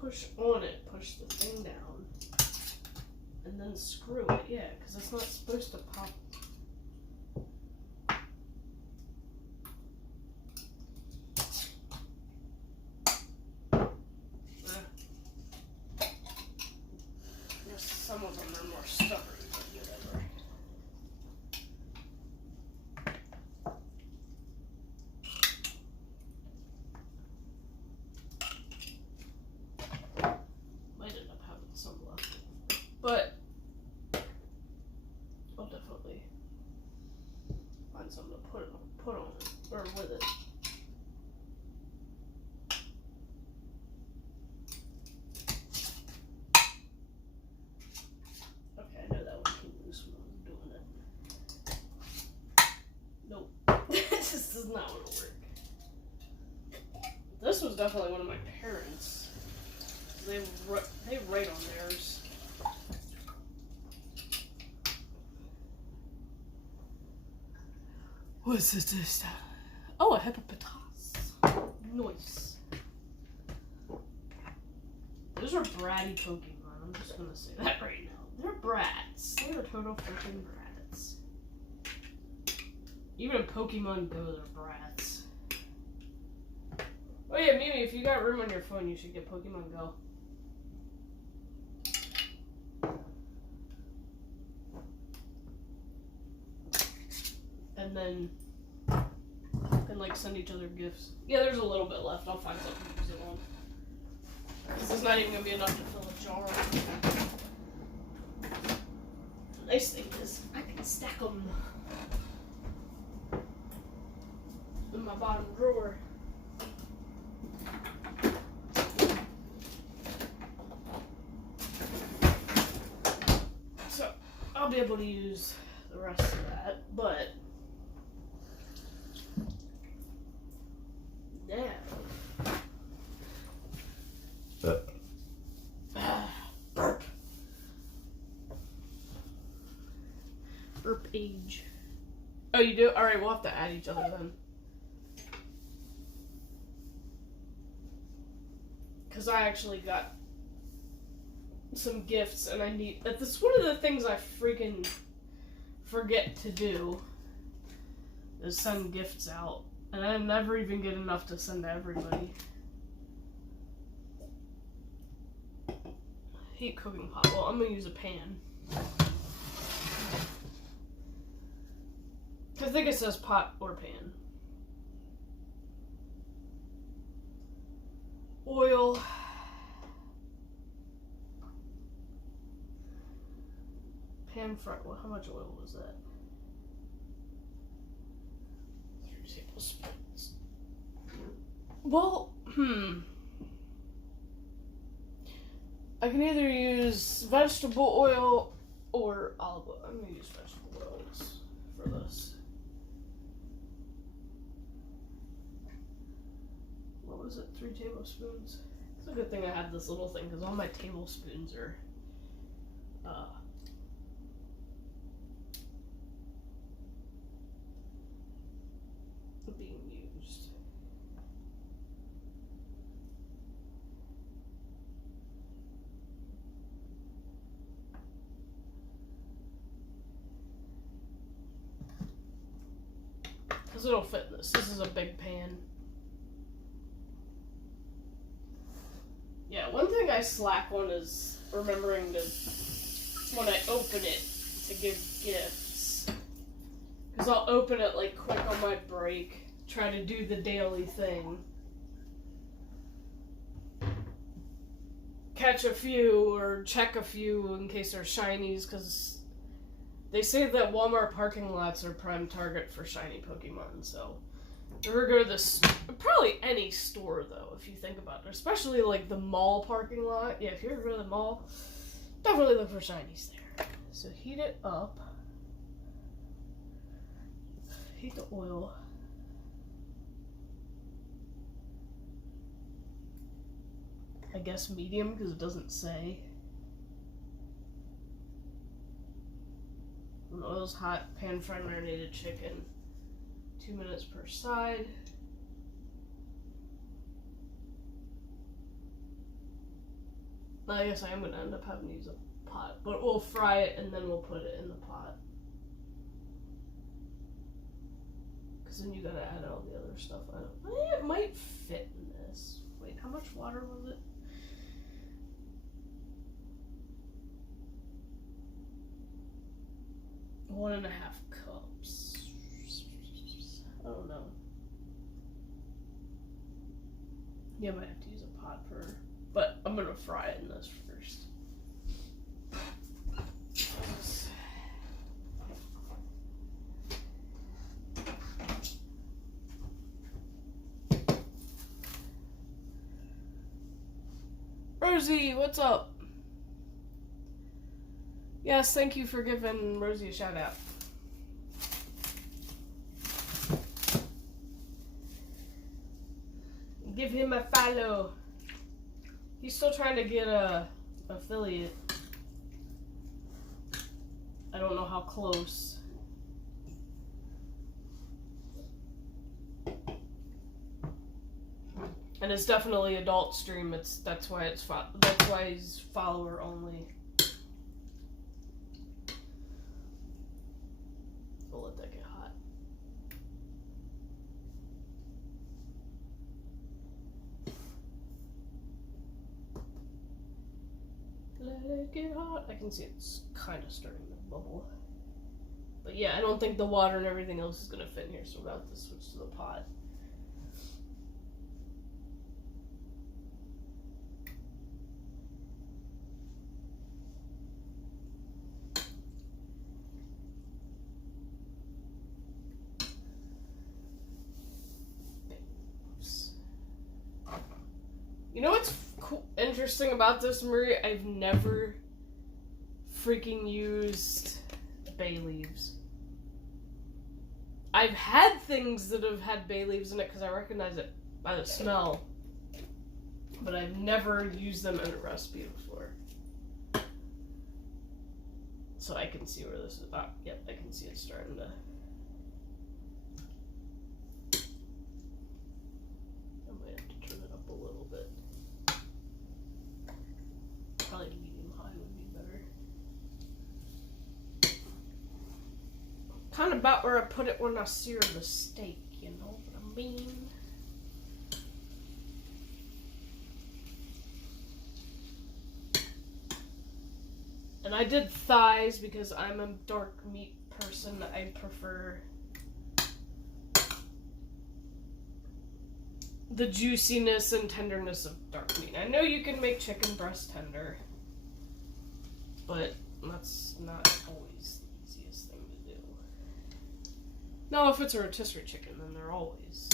push on it, push the thing down, and then screw it. Yeah, because it's not supposed to pop. Some of them are more stubborn, but whatever. Might end up having some left. But put on it, or with it. Okay, I know that one came loose when I was doing it. Nope. This is not going to work. This was definitely one of my parents. They write on theirs. What's this? Oh, a hippopotamus. Nice. Those are bratty Pokemon. I'm just gonna say that right now. They're brats. They're total freaking brats. Even in Pokemon Go, they're brats. Oh yeah, Mimi, if you got room on your phone, you should get Pokemon Go. And then you can like send each other gifts. Yeah, there's a little bit left. I'll find something to use it on. This is not even gonna be enough to fill a jar. The nice thing is I can stack them in my bottom drawer. So I'll be able to use the rest of that, but now burp. Burp age. Oh, you do? Alright, we'll have to add each other then. Because I actually got some gifts and I need... That's one of the things I freaking forget to do. Is send gifts out. And I never even get enough to send to everybody. Heat cooking pot. Well, I'm gonna use a pan. I think it says pot or pan. Oil. Pan fry. Well, how much oil was that? 3 tablespoons. Well, I can either use vegetable oil or olive oil. I'm gonna use vegetable oils for this. What was it? 3 tablespoons? It's a good thing I had this little thing because all my tablespoons are being used. Because it'll fit in this. This is a big pan. Yeah, one thing I slack on is remembering to, when I open it, to give gifts. Because I'll open it like quick on my break, try to do the daily thing. Catch a few or check a few in case they're shinies, because they say that Walmart parking lots are prime target for shiny Pokemon, so... Or go to the probably any store though, if you think about it, especially like the mall parking lot. Yeah, if you ever go to the mall, definitely look for shinies there. So heat it up. Heat the oil. I guess medium because it doesn't say. When oil's hot, pan fry marinated chicken. 2 minutes per side. I guess I am going to end up having to use a pot, but we'll fry it and then we'll put it in the pot. Because then you got to add all the other stuff. It might fit in this. Wait, how much water was it? One and a half cups. I don't know. Yeah, I might have to use a pot for, but I'm gonna fry it in this first. Rosie, what's up? Yes, thank you for giving Rosie a shout out. Give him a follow. He's still trying to get a affiliate. I don't know how close. And it's definitely adult stream. That's why he's follower only. We'll let that get hot. Let it get hot. I can see it's kind of starting to bubble. But yeah, I don't think the water and everything else is going to fit in here, so we're about to switch to the pot. You know what's interesting about this, Marie? I've never freaking used bay leaves. I've had things that have had bay leaves in it because I recognize it by the smell, but I've never used them in a recipe before. So I can see where this is. Yep, I can see it starting to. I might have to turn it up a little bit. Probably medium high would be better. Kind of about where I put it when I sear the steak, you know what I mean? And I did thighs because I'm a dark meat person. I prefer the juiciness and tenderness of dark meat. I know you can make chicken breast tender, but that's not always the easiest thing to do. Now, if it's a rotisserie chicken, then they're always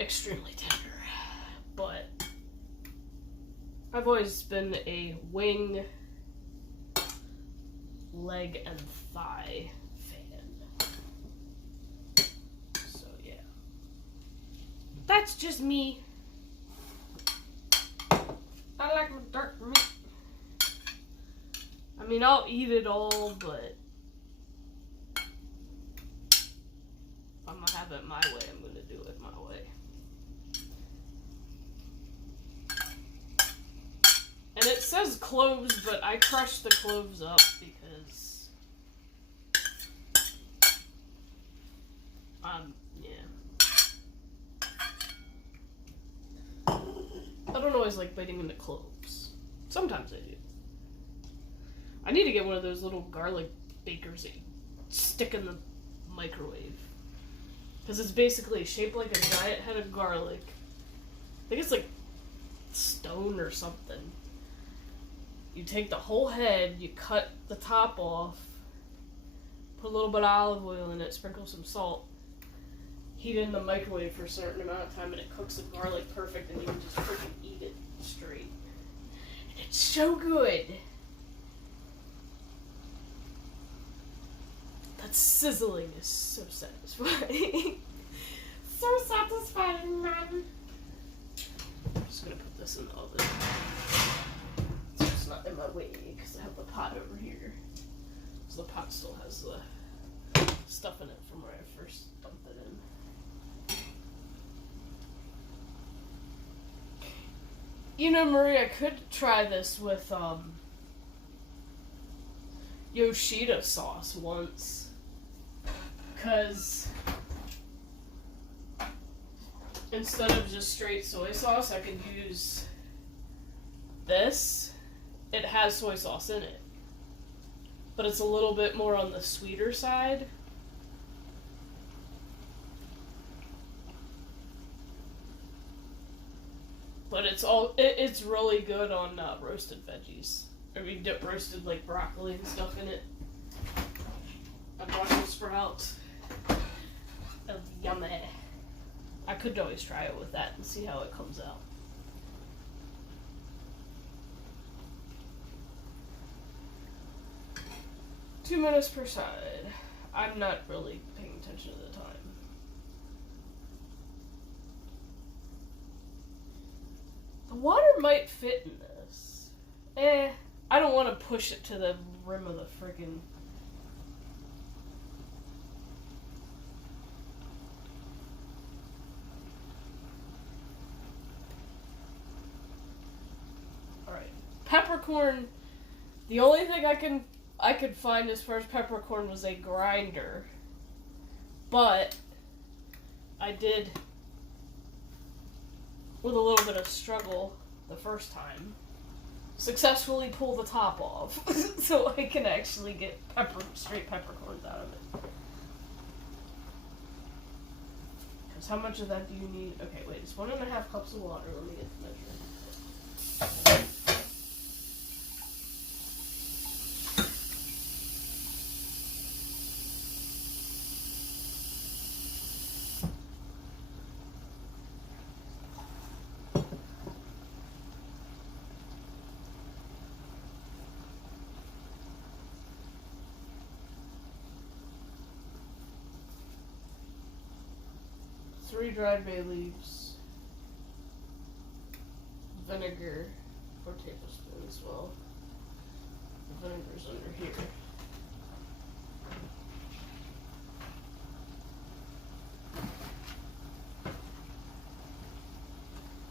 extremely tender. But I've always been a wing, leg, and thigh fan. So, yeah. That's just me. I like my dark meat. I mean, I'll eat it all, but if I'm gonna have it my way, I'm gonna do it my way. And it says cloves, but I crushed the cloves up because yeah. I don't always like biting into cloves. Sometimes I do. I need to get one of those little garlic bakers that you stick in the microwave. Because it's basically shaped like a giant head of garlic. I think it's like stone or something. You take the whole head, you cut the top off, put a little bit of olive oil in it, sprinkle some salt, heat it in the microwave for a certain amount of time, and it cooks the garlic perfect, and you can just freaking eat it straight. And it's so good. That sizzling is so satisfying. So satisfying, man. I'm just gonna put this in the oven. So it's not in my way, because I have the pot over here. So the pot still has the stuff in it from where I first dumped it in. You know, Marie, I could try this with Yoshida sauce once. Because instead of just straight soy sauce, I could use this. It has soy sauce in it, but it's a little bit more on the sweeter side. But it's really good on roasted veggies. Or we dip roasted like broccoli and stuff in it. And Brussels sprouts. Yummy. I could always try it with that and see how it comes out. 2 minutes per side. I'm not really paying attention to the time. The water might fit in this. I don't want to push it to the rim of the friggin'... Alright. Peppercorn. The only thing I could find as far as peppercorn was a grinder. But I did, with a little bit of struggle the first time, successfully pull the top off. So I can actually get straight peppercorns out of it. Because how much of that do you need? Okay, wait, it's 1.5 cups of water. Let me get the measure. 3 dried bay leaves, vinegar, 4 tablespoons. Well, the vinegar's under here.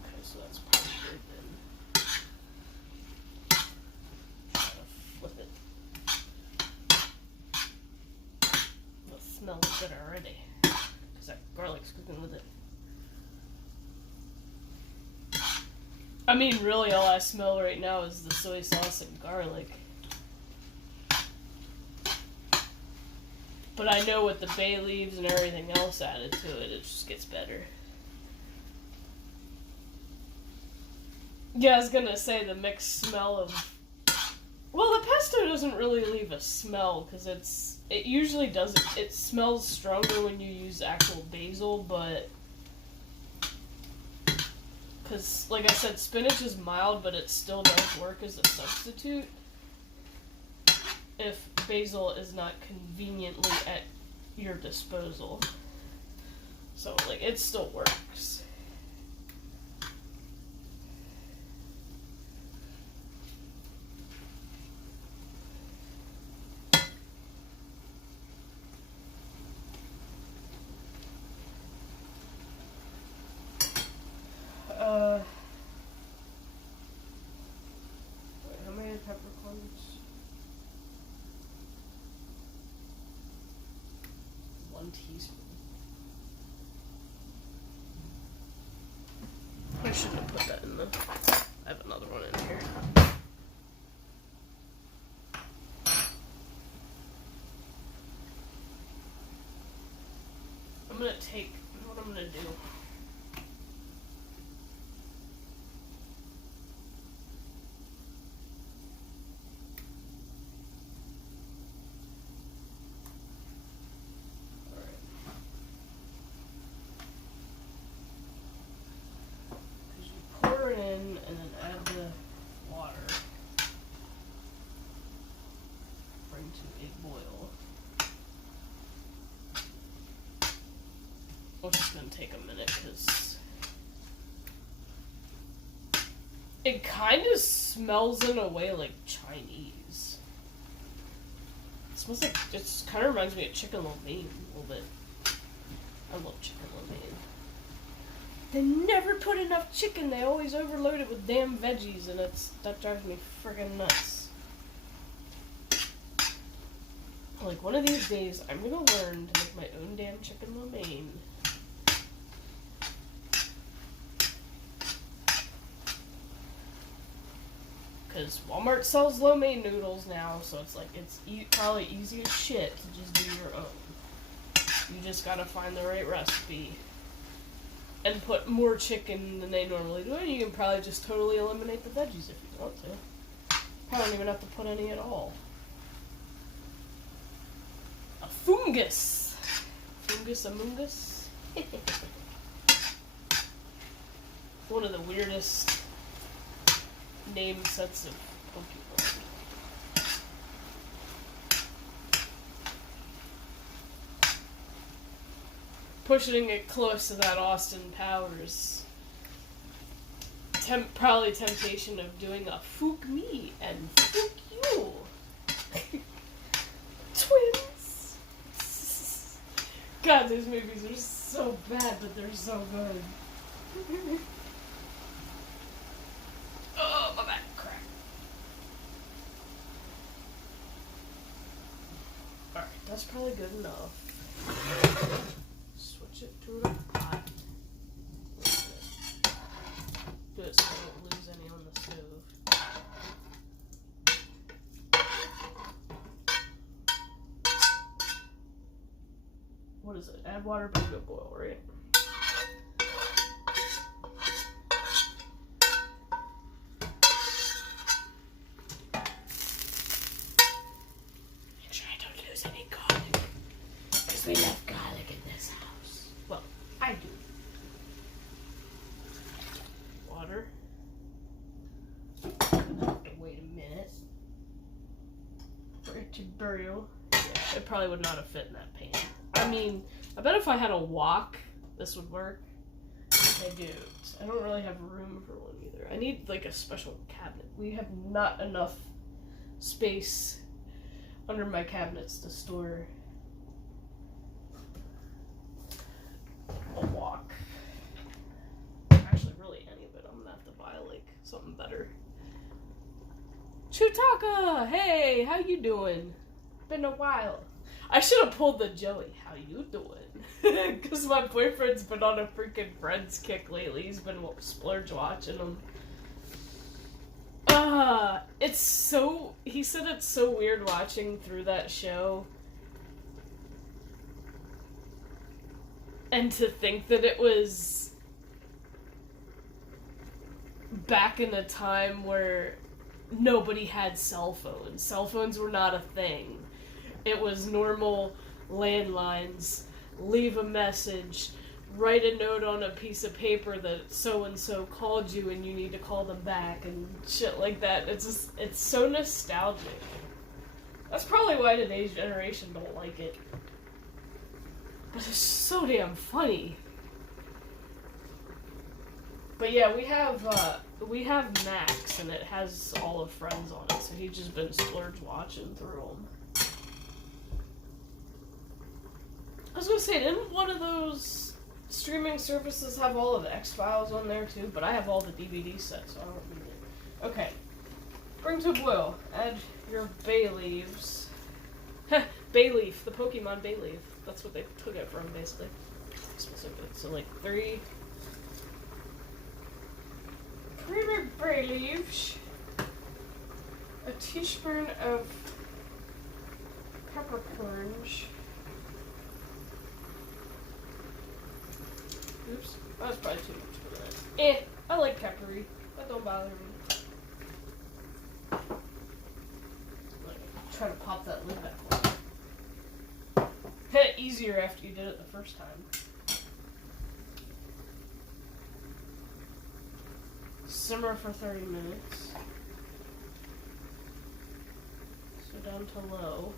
Okay, so that's probably then. Try to flip it. The smell is good already. That garlic's cooking with it. I mean, really, all I smell right now is the soy sauce and garlic. But I know with the bay leaves and everything else added to it, it just gets better. Yeah, I was gonna say the mixed smell of... Well, the pesto doesn't really leave a smell, because it usually doesn't. It smells stronger when you use actual basil, but... Because, like I said, spinach is mild, but it still does work as a substitute if basil is not conveniently at your disposal. So, like, it still works. Wait, how many peppercorns? 1 teaspoon. I shouldn't have put that in the... I have another one in here. I'm gonna take... What I'm gonna do... in and then add the water. Bring to a boil. Which is going to take a minute because it kind of smells in a way like Chinese. It smells like, it kind of reminds me of chicken lo mein a little bit. I love chicken lo mein. They never put enough chicken. They always overload it with damn veggies, and that drives me friggin' nuts. Like, one of these days, I'm gonna learn to make my own damn chicken lo mein. Because Walmart sells lo mein noodles now, so it's like, it's probably easy as shit to just do your own. You just gotta find the right recipe. And put more chicken than they normally do, and you can probably just totally eliminate the veggies if you want to. Probably don't even have to put any at all. A fungus! Fungus amungus? One of the weirdest name sets of Pokemon. pushing it close to that Austin Powers. Probably temptation of doing a "fuck me" and "fuck you." Twins. God, these movies are so bad, but they're so good. Oh, my back crack. Alright, that's probably good enough. Switch it to a pot. Do it so I don't lose any on the stove. What is it? Add water, but go boil, right? Make sure I don't lose any garlic. Because we love garlic in this house. Well, I do. Water. Wait a minute. For it to boil. Yeah, it probably would not have fit in that pan. I mean, I bet if I had a wok, this would work. I do. I don't really have room for one either. I need like a special cabinet. We have not enough space under my cabinets to store a wok. Actually, really any of it. I'm gonna have to buy like something better. Chutaka! Hey, how you doing? Been a while. I should have pulled the Joey. How you doing? Because my boyfriend's been on a freaking Friends kick lately. He's been splurge watching them. It's so... He said it's so weird watching through that show. And to think that it was back in a time where nobody had cell phones. Cell phones were not a thing. It was normal landlines, leave a message, write a note on a piece of paper that so-and-so called you and you need to call them back and shit like that. It's just, it's so nostalgic. That's probably why today's generation don't like it. But it's so damn funny. But yeah, we have Max and it has all of Friends on it, so he's just been splurge watching through them. I was gonna say, didn't one of those streaming services have all of the X-Files on there too? But I have all the DVD sets, so I don't need it. Okay. Bring to a boil. Add your bay leaves. Bay leaf. The Pokemon bay leaf. That's what they took it from, basically. Specific. So, like, 3 big bay leaves. A teaspoon of peppercorns. Oops, that was probably too much for that. I like peppery. That don't bother me. Try to pop that lid back on. Easier after you did it the first time. Simmer for 30 minutes. So down to low.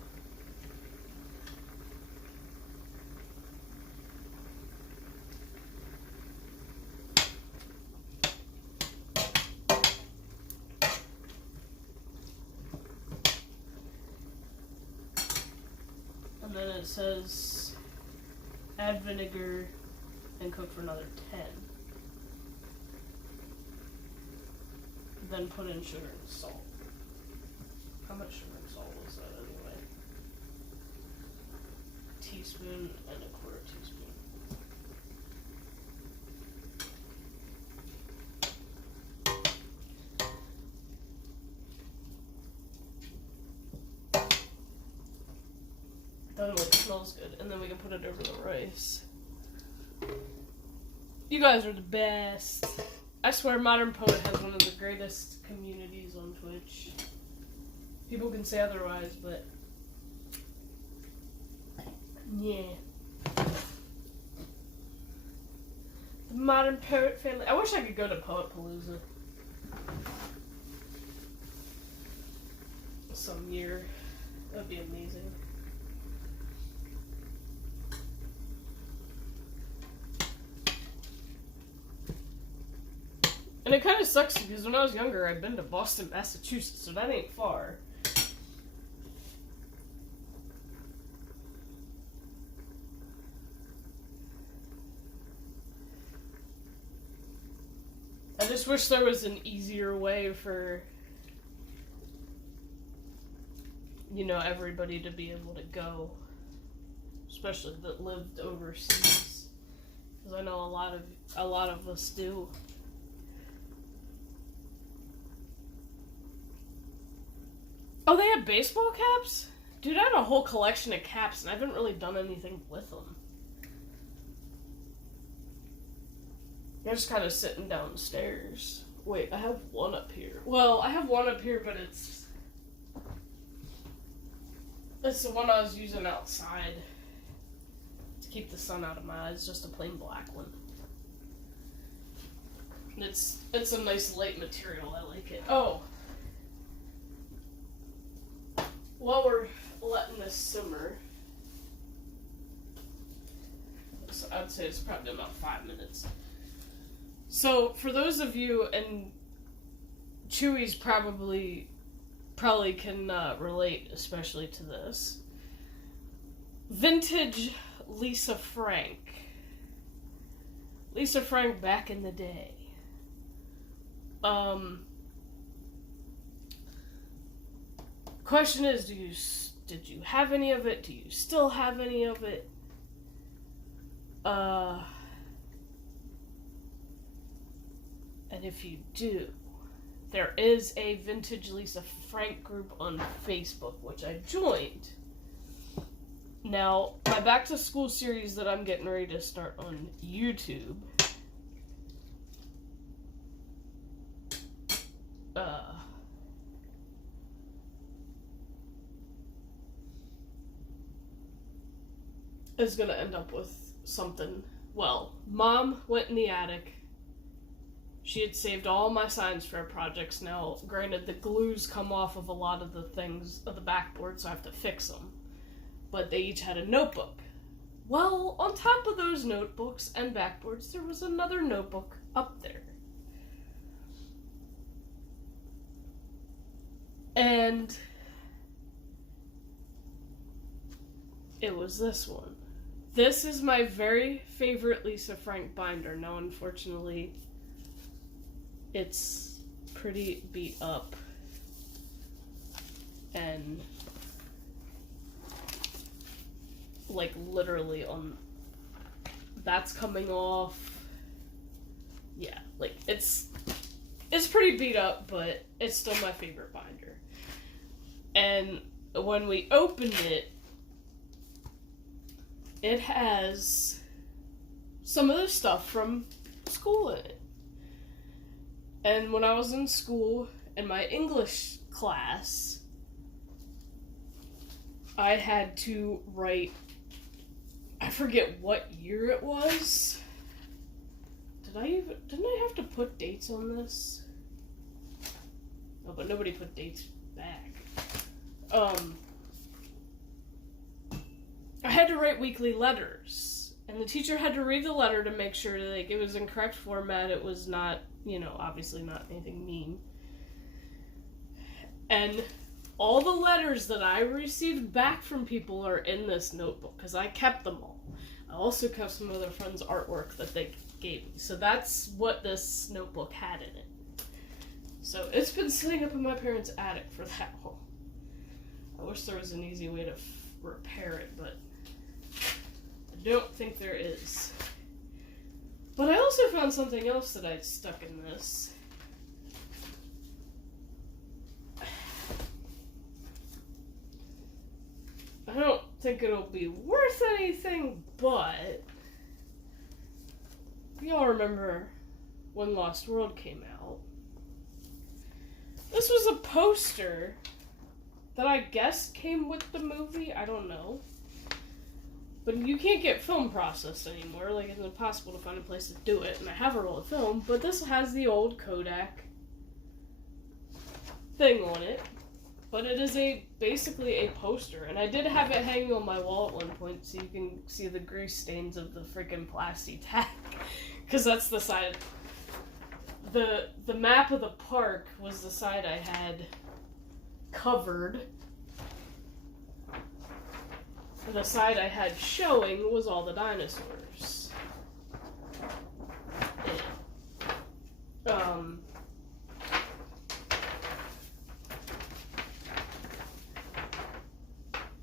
And then it says add vinegar and cook for another 10. Then put in sugar and salt. How much sugar and salt was that anyway? Teaspoon and a quarter teaspoon. Oh, it smells good. And then we can put it over the rice. You guys are the best. I swear Modern Poet has one of the greatest communities on Twitch. People can say otherwise, but... yeah. The Modern Poet family. I wish I could go to Poetpalooza. Some year. That would be amazing. And it kind of sucks because when I was younger, I'd been to Boston, Massachusetts, so that ain't far. I just wish there was an easier way for, you know, everybody to be able to go, especially that lived overseas, because I know a lot of us do. Oh, they had baseball caps? Dude, I had a whole collection of caps, and I haven't really done anything with them. They're just kind of sitting downstairs. Wait, I have one up here. Well, I have one up here, but it's the one I was using outside to keep the sun out of my eyes. Just a plain black one. It's a nice light material. I like it. Oh, while we're letting this simmer, so I'd say it's probably about 5 minutes. So, for those of you, and Chewy's probably can relate, especially to this, vintage Lisa Frank. Lisa Frank back in the day. Question is, did you have any of it? Do you still have any of it? And if you do, there is a Vintage Lisa Frank group on Facebook, which I joined. Now, my back to school series that I'm getting ready to start on YouTube, is going to end up with something. Well, Mom went in the attic. She had saved all my science fair projects. Now, granted, the glues come off of a lot of the things of the backboard, so I have to fix them. But they each had a notebook. Well, on top of those notebooks and backboards, there was another notebook up there. And it was this one. This is my very favorite Lisa Frank binder. Now, unfortunately, it's pretty beat up. And, like, literally that's coming off. Yeah, like, it's pretty beat up, but it's still my favorite binder. And when we opened it, it has some of the stuff from school in it. And when I was in school, in my English class, I had to write, I forget what year it was. Didn't I have to put dates on this? Oh, but nobody put dates back. I had to write weekly letters, and the teacher had to read the letter to make sure that, like, it was in correct format, it was not, you know, obviously not anything mean. And all the letters that I received back from people are in this notebook, because I kept them all. I also kept some of their friends' artwork that they gave me. So that's what this notebook had in it. So it's been sitting up in my parents' attic for that long. I wish there was an easy way to repair it, but I don't think there is. But I also found something else that I'd stuck in this. I don't think it'll be worth anything, but y'all remember when Lost World came out. This was a poster that I guess came with the movie. I don't know. But you can't get film processed anymore. Like, it's impossible to find a place to do it. And I have a roll of film, but this has the old Kodak thing on it. But it is basically a poster. And I did have it hanging on my wall at one point so you can see the grease stains of the freaking plastic tag. Because that's the side the map of the park was the side I had covered. And the side I had showing was all the dinosaurs.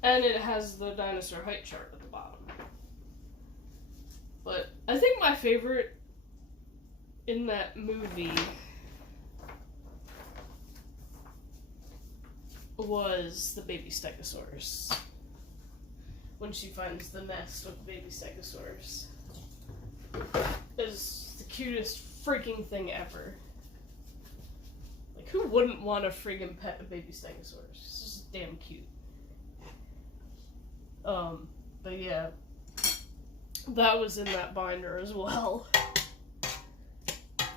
And it has the dinosaur height chart at the bottom. But I think my favorite in that movie was the baby stegosaurus. When she finds the nest with baby stegosaurus. It's the cutest freaking thing ever. Like, who wouldn't want to friggin' pet a baby stegosaurus? It's just damn cute. But yeah, that was in that binder as well.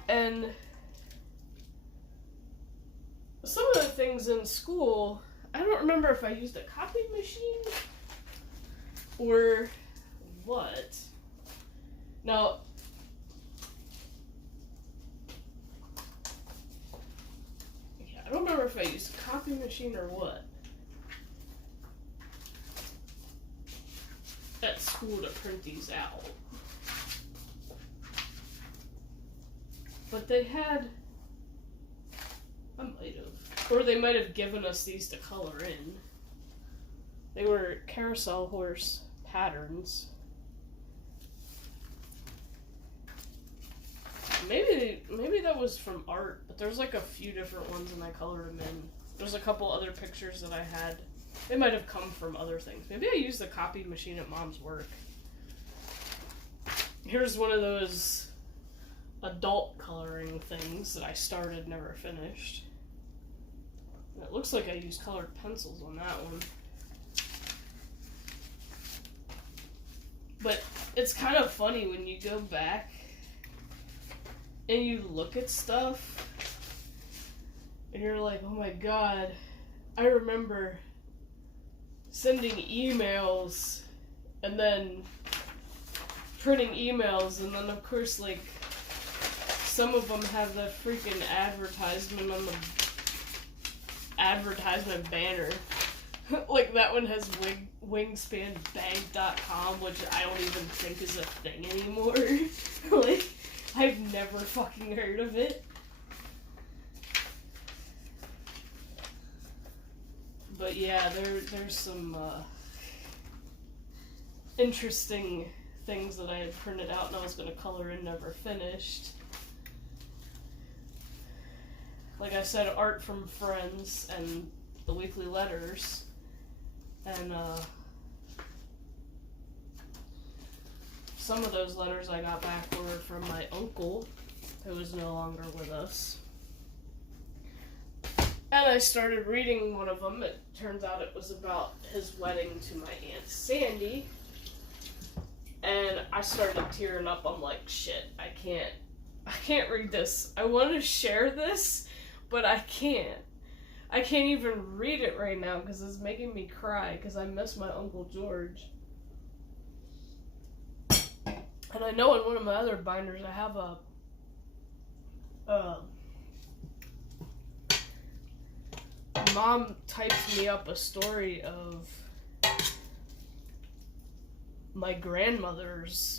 And some of the things in school, I don't remember if I used a copy machine or what. Now, yeah, I don't remember if I used a copy machine or what at school to print these out. But they had, I might have, or they might have given us these to color in. They were carousel horse patterns. Maybe that was from art, but there's like a few different ones and I colored them in. There's a couple other pictures that I had. They might have come from other things. Maybe I used the copy machine at Mom's work. Here's one of those adult coloring things that I started, never finished. And it looks like I used colored pencils on that one. But it's kind of funny when you go back and you look at stuff and you're like, oh my god, I remember sending emails and then printing emails, and then of course, like, some of them have the freaking advertisement on the advertisement banner. Like, that one has wingspanbank.com, which I don't even think is a thing anymore. Like, I've never fucking heard of it. But yeah, there's some interesting things that I had printed out and I was going to color in, never finished. Like I said, art from friends and the weekly letters. And some of those letters I got back were from my uncle, who is no longer with us. And I started reading one of them. It turns out it was about his wedding to my Aunt Sandy. And I started tearing up. I'm like, shit, I can't read this. I want to share this, but I can't. I can't even read it right now because it's making me cry because I miss my Uncle George. And I know in one of my other binders I have a Mom typed me up a story of my grandmother's,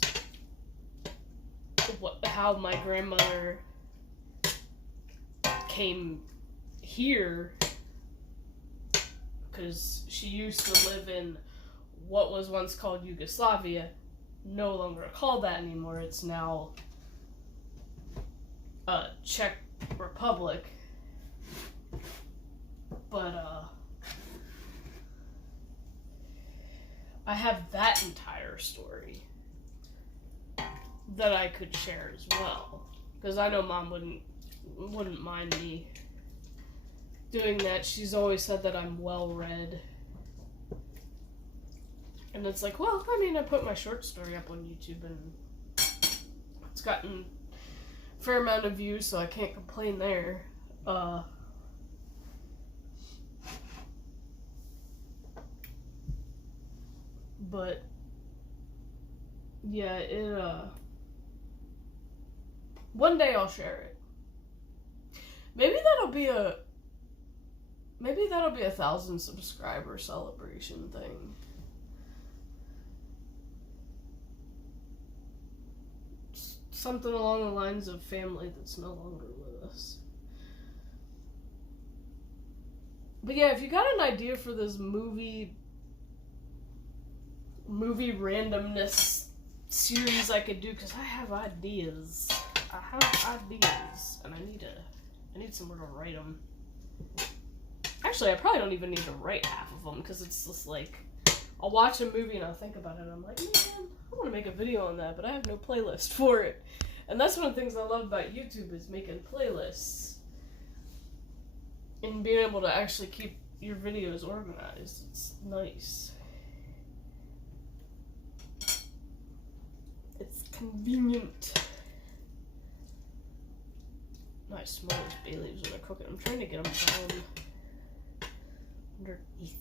how my grandmother came here, because she used to live in what was once called Yugoslavia, no longer called that anymore. It's now Czech Republic. But I have that entire story that I could share as well, because I know Mom wouldn't mind me doing that. She's always said that I'm well read, and it's like, well, I mean, I put my short story up on YouTube and it's gotten a fair amount of views, so I can't complain there. But yeah, one day I'll share it. Maybe that'll be a 1,000 subscriber celebration thing. Something along the lines of family that's no longer with us. But yeah, if you got an idea for this movie randomness series I could do, because I have ideas. And I need somewhere to write them. Actually, I probably don't even need to write half of them, because it's just like, I'll watch a movie and I'll think about it and I'm like, man, I want to make a video on that, but I have no playlist for it. And that's one of the things I love about YouTube, is making playlists. And being able to actually keep your videos organized. It's nice. It's convenient. I smell those bay leaves when they're cooking. I'm trying to get them down underneath.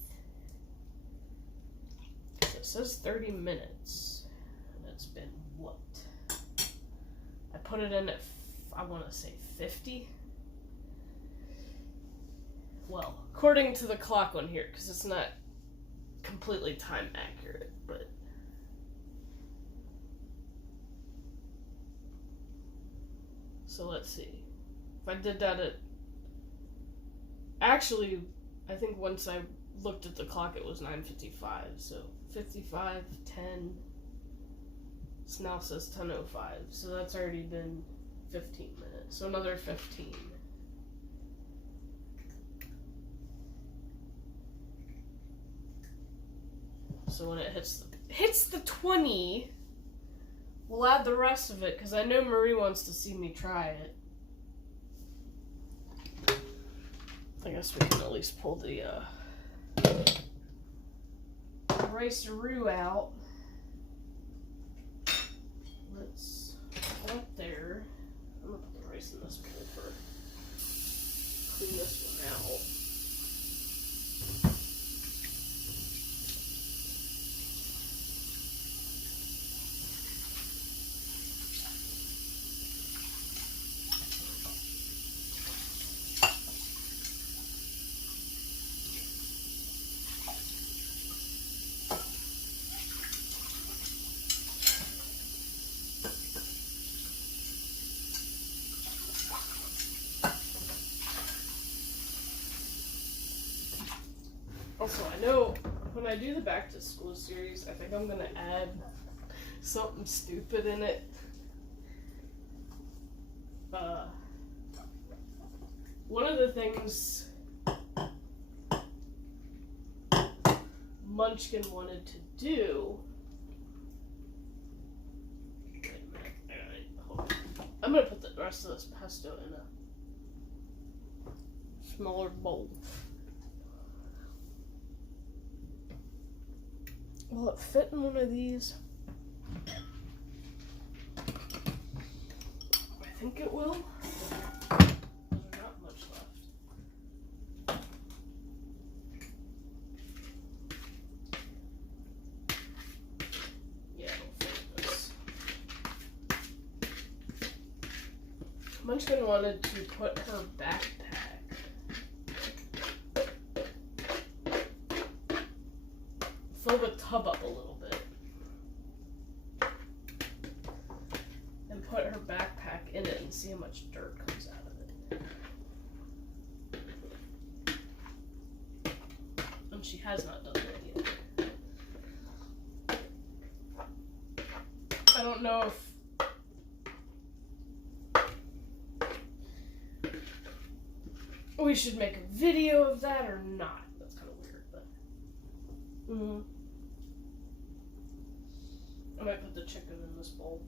Because it says 30 minutes. And it's been what? I put it in at, I want to say 50. Well, according to the clock on here, because it's not completely time accurate, but so let's see. If I did that at, actually, I think once I looked at the clock it was 9:55, so 55, 10, this now says 10:05, so that's already been 15 minutes, so another 15. So when it hits the 20, we'll add the rest of it, because I know Marie wants to see me try it. I guess we can at least pull the rice-a-roo out. Let's put it there. I'm gonna put the rice in this bowl for clean this one out. Also, I know when I do the back to school series, I think I'm gonna add something stupid in it. One of the things Munchkin wanted to do. Wait a minute. Alright, hold on. I'm gonna put the rest of this pesto in a smaller bowl. Will it fit in one of these? I think it will. There's not much left. Yeah, it'll fit this. Munchkin wanted to put her backpack fill the tub up a little bit and put her backpack in it and see how much dirt comes out of it. And she has not done that yet. I don't know if we should make a video of that or not. That's kind of weird, but I might put the chicken in this bowl.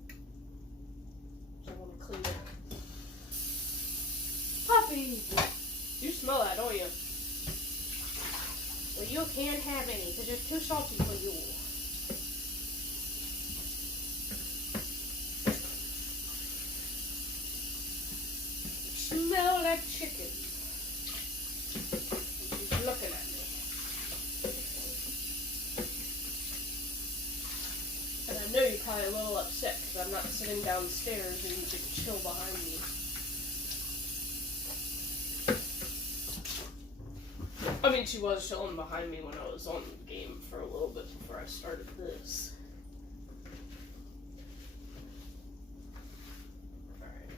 I want to clean it. Poppy! You smell that, don't you? Well, you can't have any because it's too salty for you. Smell that chicken. She's looking at me. And I know you're probably a little upset because I'm not sitting downstairs and you can chill behind me. I mean, she was chilling behind me when I was on the game for a little bit before I started this. Alright.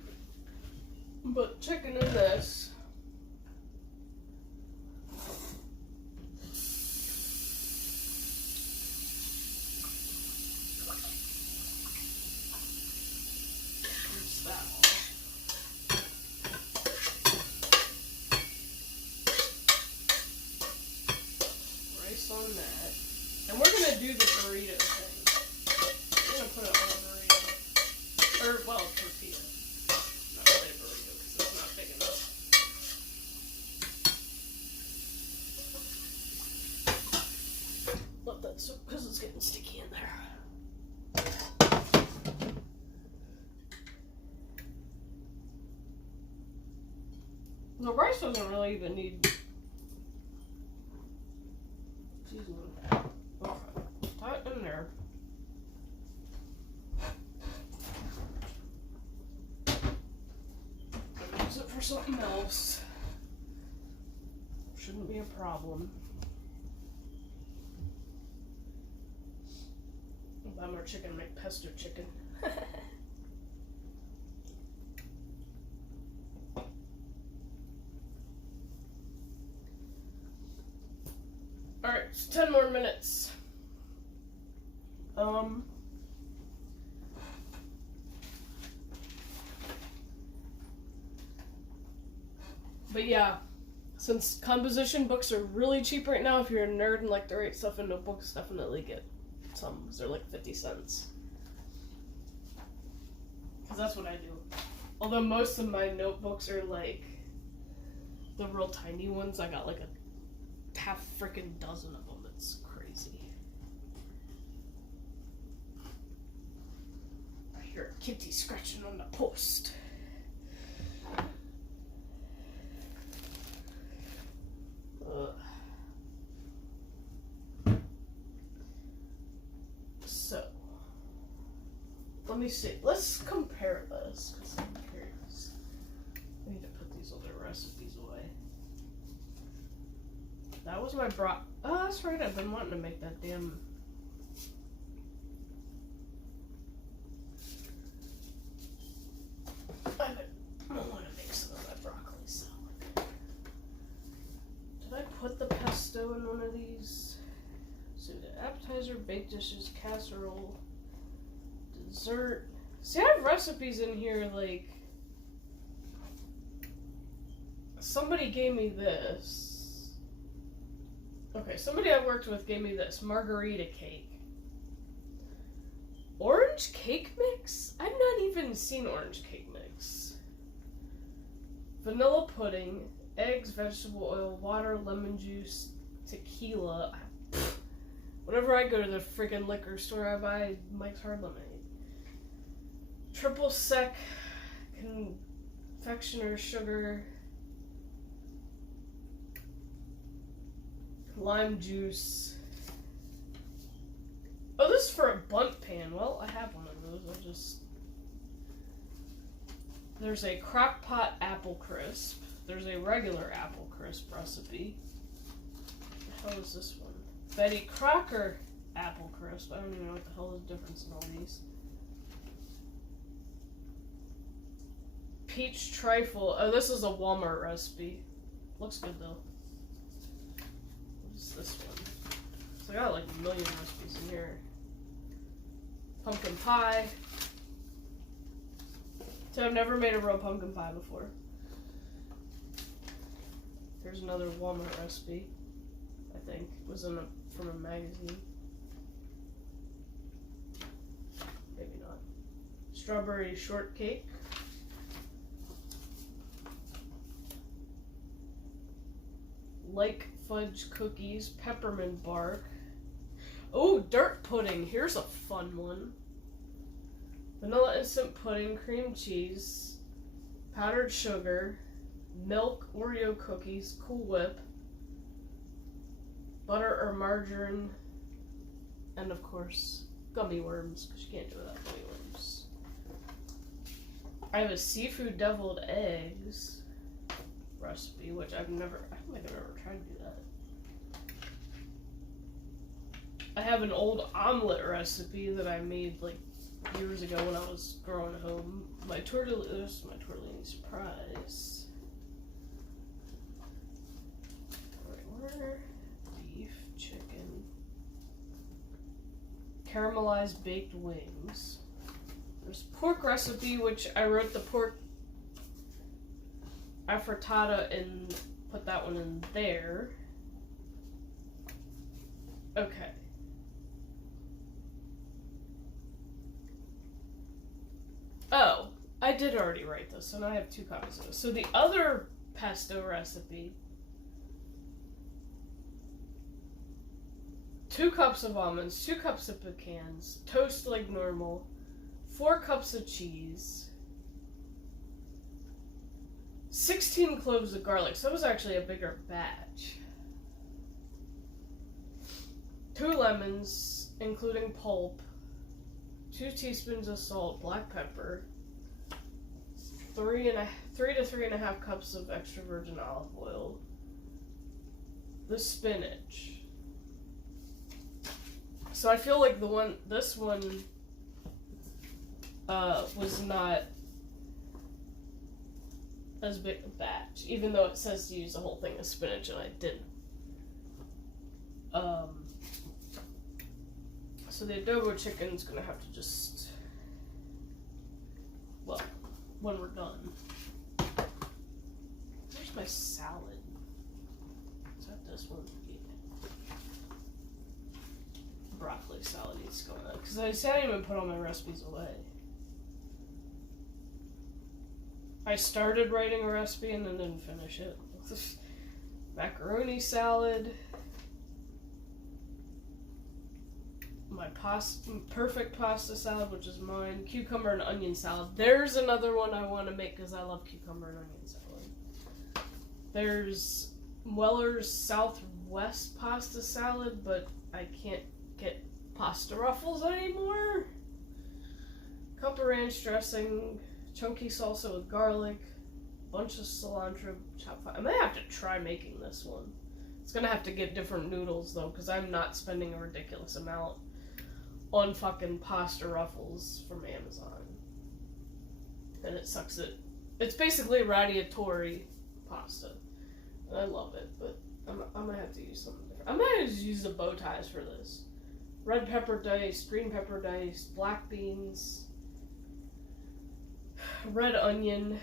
But chicken in this. On that. And we're gonna do the burrito thing. We're gonna put it on a burrito. Or, well, tortilla. Not really a burrito because it's not big enough. Let that soak because it's getting sticky in there. The rice doesn't really even need seasoning. Okay. Tie it in there. Use it for something else. Shouldn't be a problem. I'll buy more chicken and make pesto chicken. Alright, so 10 more minutes. But yeah, since composition books are really cheap right now, if you're a nerd and like to write stuff in notebooks, definitely get some, because they're like 50 cents. Because that's what I do. Although most of my notebooks are like the real tiny ones, I got like a half freaking dozen of them. It's crazy. I hear a kitty scratching on the post. So, let me see. Let's compare this, because I'm curious. I need to put these other recipes away. That was my oh, that's right. I've been wanting to make that damn. I want to make some of my broccoli salad. Did I put the pesto in one of these? So we got appetizer, baked dishes, casserole, dessert. See, I have recipes in here like somebody gave me this. Okay, somebody I worked with gave me this margarita cake. Orange cake mix? I've not even seen orange cake mix. Vanilla pudding, eggs, vegetable oil, water, lemon juice, tequila. Whenever I go to the freaking liquor store, I buy Mike's Hard Lemonade. Triple sec, confectioner sugar, lime juice. Oh, this is for a bunt pan. Well, I have one of those. There's a crock pot apple crisp. There's a regular apple crisp recipe. What the hell is this one? Betty Crocker apple crisp. I don't even know what the hell is the difference in all these. Peach trifle. Oh, this is a Walmart recipe. Looks good though. What's this one? So I got like a million recipes in here. Pumpkin pie. So I've never made a real pumpkin pie before. Here's another Walmart recipe. I think it was from a magazine. Maybe not. Strawberry shortcake. Like fudge cookies, peppermint bark. Oh, dirt pudding. Here's a fun one. Vanilla instant pudding, cream cheese, powdered sugar, milk, Oreo cookies, Cool Whip, butter or margarine, and of course, gummy worms, because you can't do without gummy worms. I have a seafood deviled eggs recipe, which I don't think I've ever tried to do that. I have an old omelet recipe that I made like years ago when I was growing home. My tortellini surprise. Alright, where? Beef, chicken, caramelized baked wings. There's pork recipe, which I wrote the pork affrittata and put that one in there. Okay. Oh, I did already write this, and I have 2 copies of it. So the other pesto recipe, 2 cups of almonds, 2 cups of pecans, toast like normal, 4 cups of cheese, 16 cloves of garlic, so it was actually a bigger batch. 2 lemons, including pulp, 2 teaspoons of salt, black pepper, 3 to 3.5 cups of extra virgin olive oil, the spinach. So I feel like this one was not as big a batch, even though it says to use the whole thing of spinach, and I didn't. So the adobo chicken's gonna have to just, well, when we're done. Where's my salad? Is that this one? Yeah. Broccoli salad needs to go in, because I didn't even put all my recipes away. I started writing a recipe and then didn't finish it. Macaroni salad. My perfect pasta salad, which is mine. Cucumber and onion salad. There's another one I want to make because I love cucumber and onion salad. There's Weller's Southwest pasta salad, but I can't get pasta ruffles anymore. Cup of ranch dressing. Chunky salsa with garlic, bunch of cilantro, chopped. I may have to try making this one. It's gonna have to get different noodles though, because I'm not spending a ridiculous amount on fucking pasta ruffles from Amazon. And it sucks that it's basically radiatori pasta, and I love it. But I'm gonna have to use something different. I'm gonna just use the bow ties for this. Red pepper diced, green pepper diced, black beans. Red onion,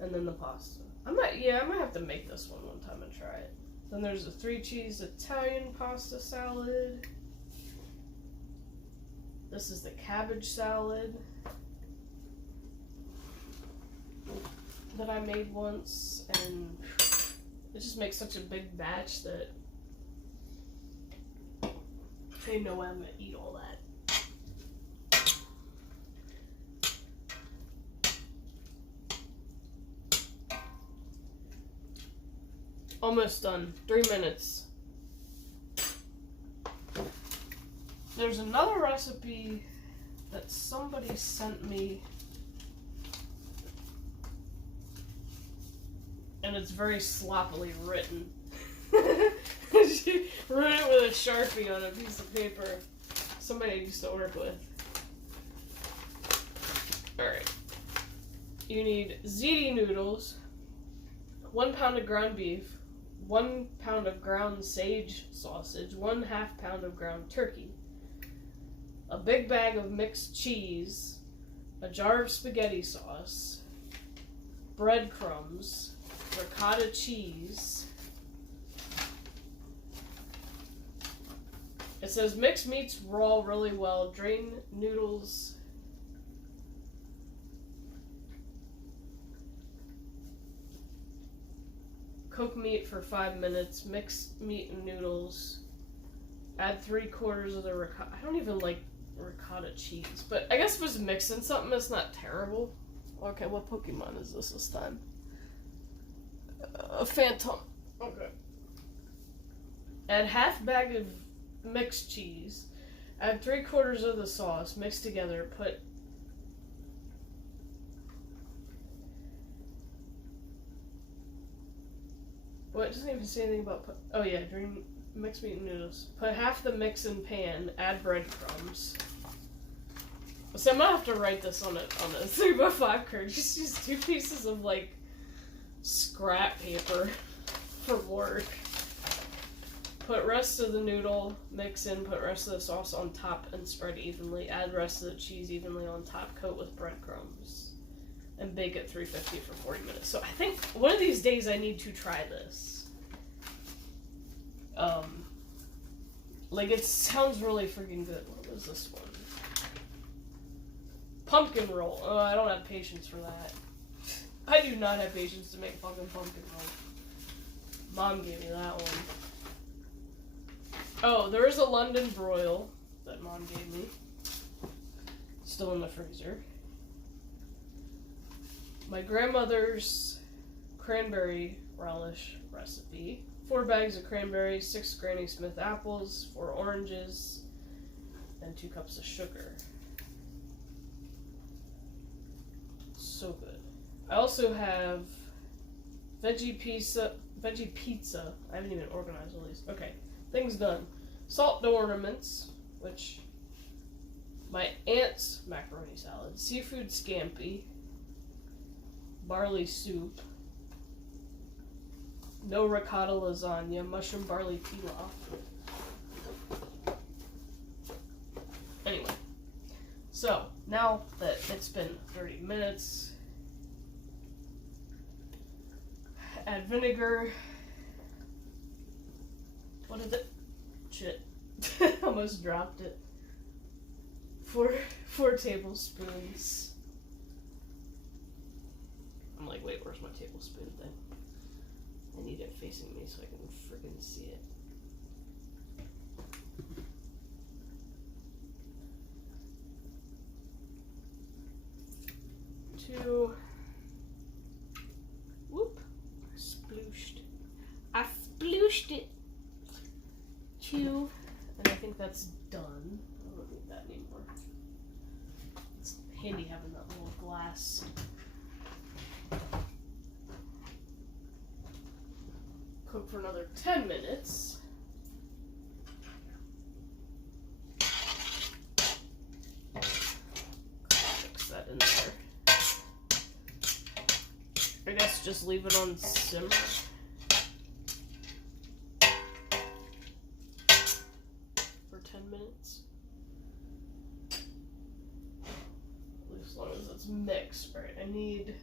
and then the pasta. I might have to make this one time and try it. Then there's a 3-cheese Italian pasta salad. This is the cabbage salad that I made once, and it just makes such a big batch that ain't no way I'm gonna eat all that. Almost done. 3 minutes. There's another recipe that somebody sent me, and it's very sloppily written. She wrote it with a Sharpie on a piece of paper. Somebody I used to work with. Alright. You need ziti noodles, 1 pound of ground beef, 1 pound of ground sage sausage, 1/2 pound of ground turkey, a big bag of mixed cheese, a jar of spaghetti sauce, breadcrumbs, ricotta cheese. It says mix meats raw really well, drain noodles. Cook meat for 5 minutes, mix meat and noodles, add 3/4 of the ricotta. I don't even like ricotta cheese, but I guess if it's mixing something, it's not terrible. Okay, what Pokemon is this time? A Phantom. Okay. Add 1/2 bag of mixed cheese, add 3/4 of the sauce, mix together, put Well, it doesn't even say anything about oh yeah, drain mixed meat and noodles. Put half the mix in pan, add breadcrumbs. So I'm gonna have to write this on a 3x5 card. Just use 2 pieces of like scrap paper for work. Put rest of the noodle, mix in, put rest of the sauce on top and spread evenly. Add rest of the cheese evenly on top, coat with breadcrumbs. And bake at 350 for 40 minutes. So I think one of these days I need to try this. Like it sounds really freaking good. What was this one? Pumpkin roll. Oh, I don't have patience for that. I do not have patience to make fucking pumpkin roll. Mom gave me that one. Oh, there is a London broil that Mom gave me. Still in the freezer. My grandmother's cranberry relish recipe. 4 bags of cranberries, 6 Granny Smith apples, 4 oranges, and 2 cups of sugar. So good. I also have veggie pizza. I haven't even organized all these. Okay, things done. Salt dough ornaments, which my aunt's macaroni salad, seafood scampi, barley soup, no ricotta lasagna, mushroom barley pilaf. Anyway, so now that it's been 30 minutes, add vinegar. What is it? Shit. Almost dropped it. 4 tablespoons. I'm like, wait, where's my tablespoon thing? I need it facing me so I can freaking see it. Two. Whoop. I splooshed it. 2. And I think that's done. I don't need that anymore. It's handy having that little glass. Cook for another 10 minutes. Mix that in there. I guess just leave it on simmer. For 10 minutes. As long as it's mixed. Alright, I need...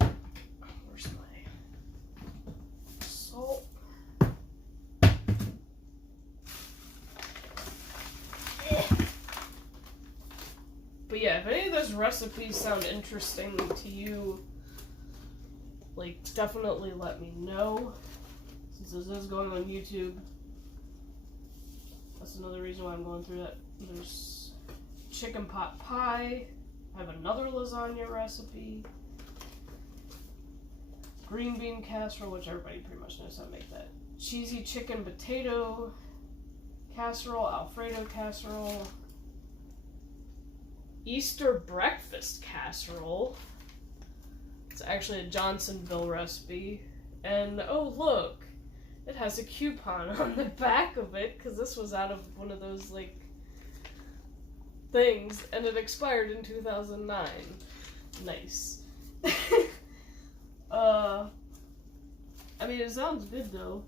Where's my salt? But yeah, if any of those recipes sound interesting to you, like, definitely let me know. Since this is going on YouTube, that's another reason why I'm going through that. There's chicken pot pie. I have another lasagna recipe. Green bean casserole, which everybody pretty much knows how to make that. Cheesy chicken potato casserole, Alfredo casserole. Easter breakfast casserole. It's actually a Johnsonville recipe. And oh look, it has a coupon on the back of it because this was out of one of those like things and it expired in 2009. Nice. I mean it sounds good though.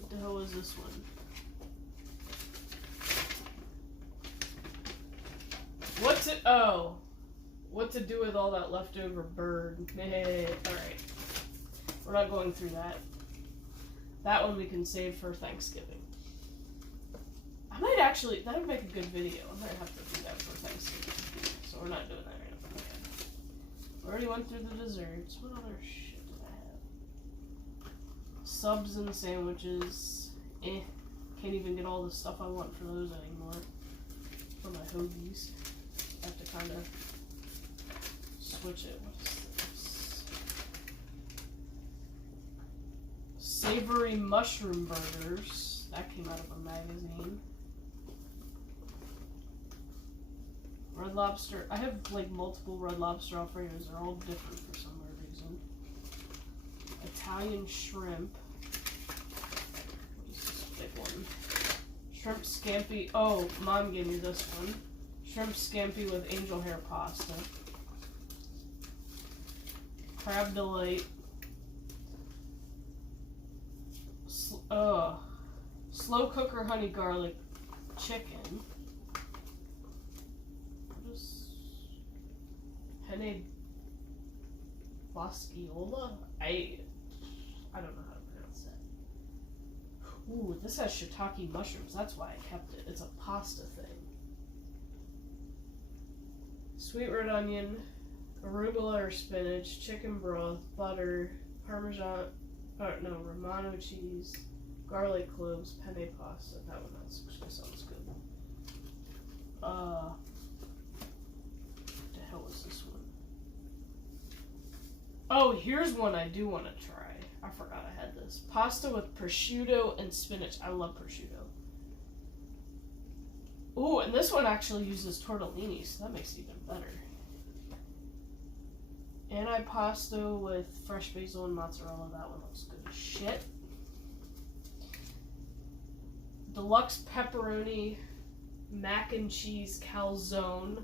What the hell is this one? What to do with all that leftover bird. Hey, alright. We're not going through that. That one we can save for Thanksgiving. I might actually, that would make a good video. I might have to do that for Thanksgiving. So we're not doing that right now. Okay. We already went through the desserts. What other shit did I have? Subs and sandwiches. Can't even get all the stuff I want for those anymore. For my hoagies. I have to kind of switch it. What is this? Savory mushroom burgers. That came out of a magazine. Red Lobster. I have like multiple Red Lobster Alfredos. They're all different for some weird reason. Italian shrimp. Shrimp scampi. Oh, Mom gave me this one. Shrimp scampi with angel hair pasta. Crab delight. Slow cooker honey garlic chicken. What is penne bosciola? I don't know how to pronounce that. Ooh, this has shiitake mushrooms. That's why I kept it. It's a pasta thing. Sweet red onion, arugula or spinach, chicken broth, butter, parmesan, Romano cheese, garlic cloves, penne pasta. That one sounds good. What the hell is this one? Oh, here's one I do want to try. I forgot I had this. Pasta with prosciutto and spinach. I love prosciutto. Ooh, and this one actually uses tortellini, so that makes it even better. Antipasto with fresh basil and mozzarella. That one looks good as shit. Deluxe pepperoni mac and cheese calzone.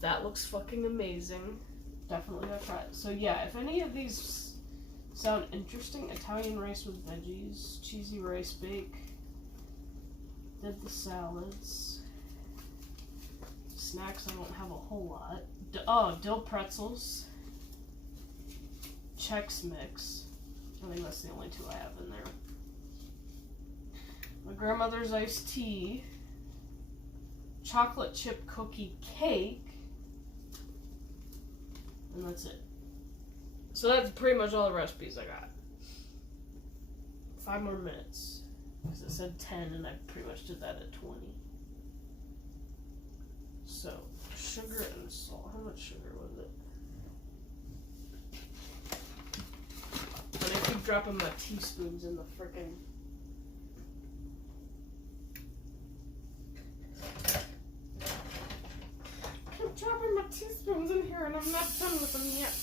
That looks fucking amazing. Definitely gonna try it. So yeah, if any of these sound interesting, Italian rice with veggies, cheesy rice bake, did the salads. Snacks, I don't have a whole lot. Dill pretzels. Chex Mix. I think that's the only two I have in there. My grandmother's iced tea. Chocolate chip cookie cake. And that's it. So that's pretty much all the recipes I got. 5 more minutes. Because it said 10 and I pretty much did that at 20. So, sugar and salt. How much sugar was it? And I keep dropping my teaspoons in the frickin'... I keep dropping my teaspoons in here and I'm not done with them yet.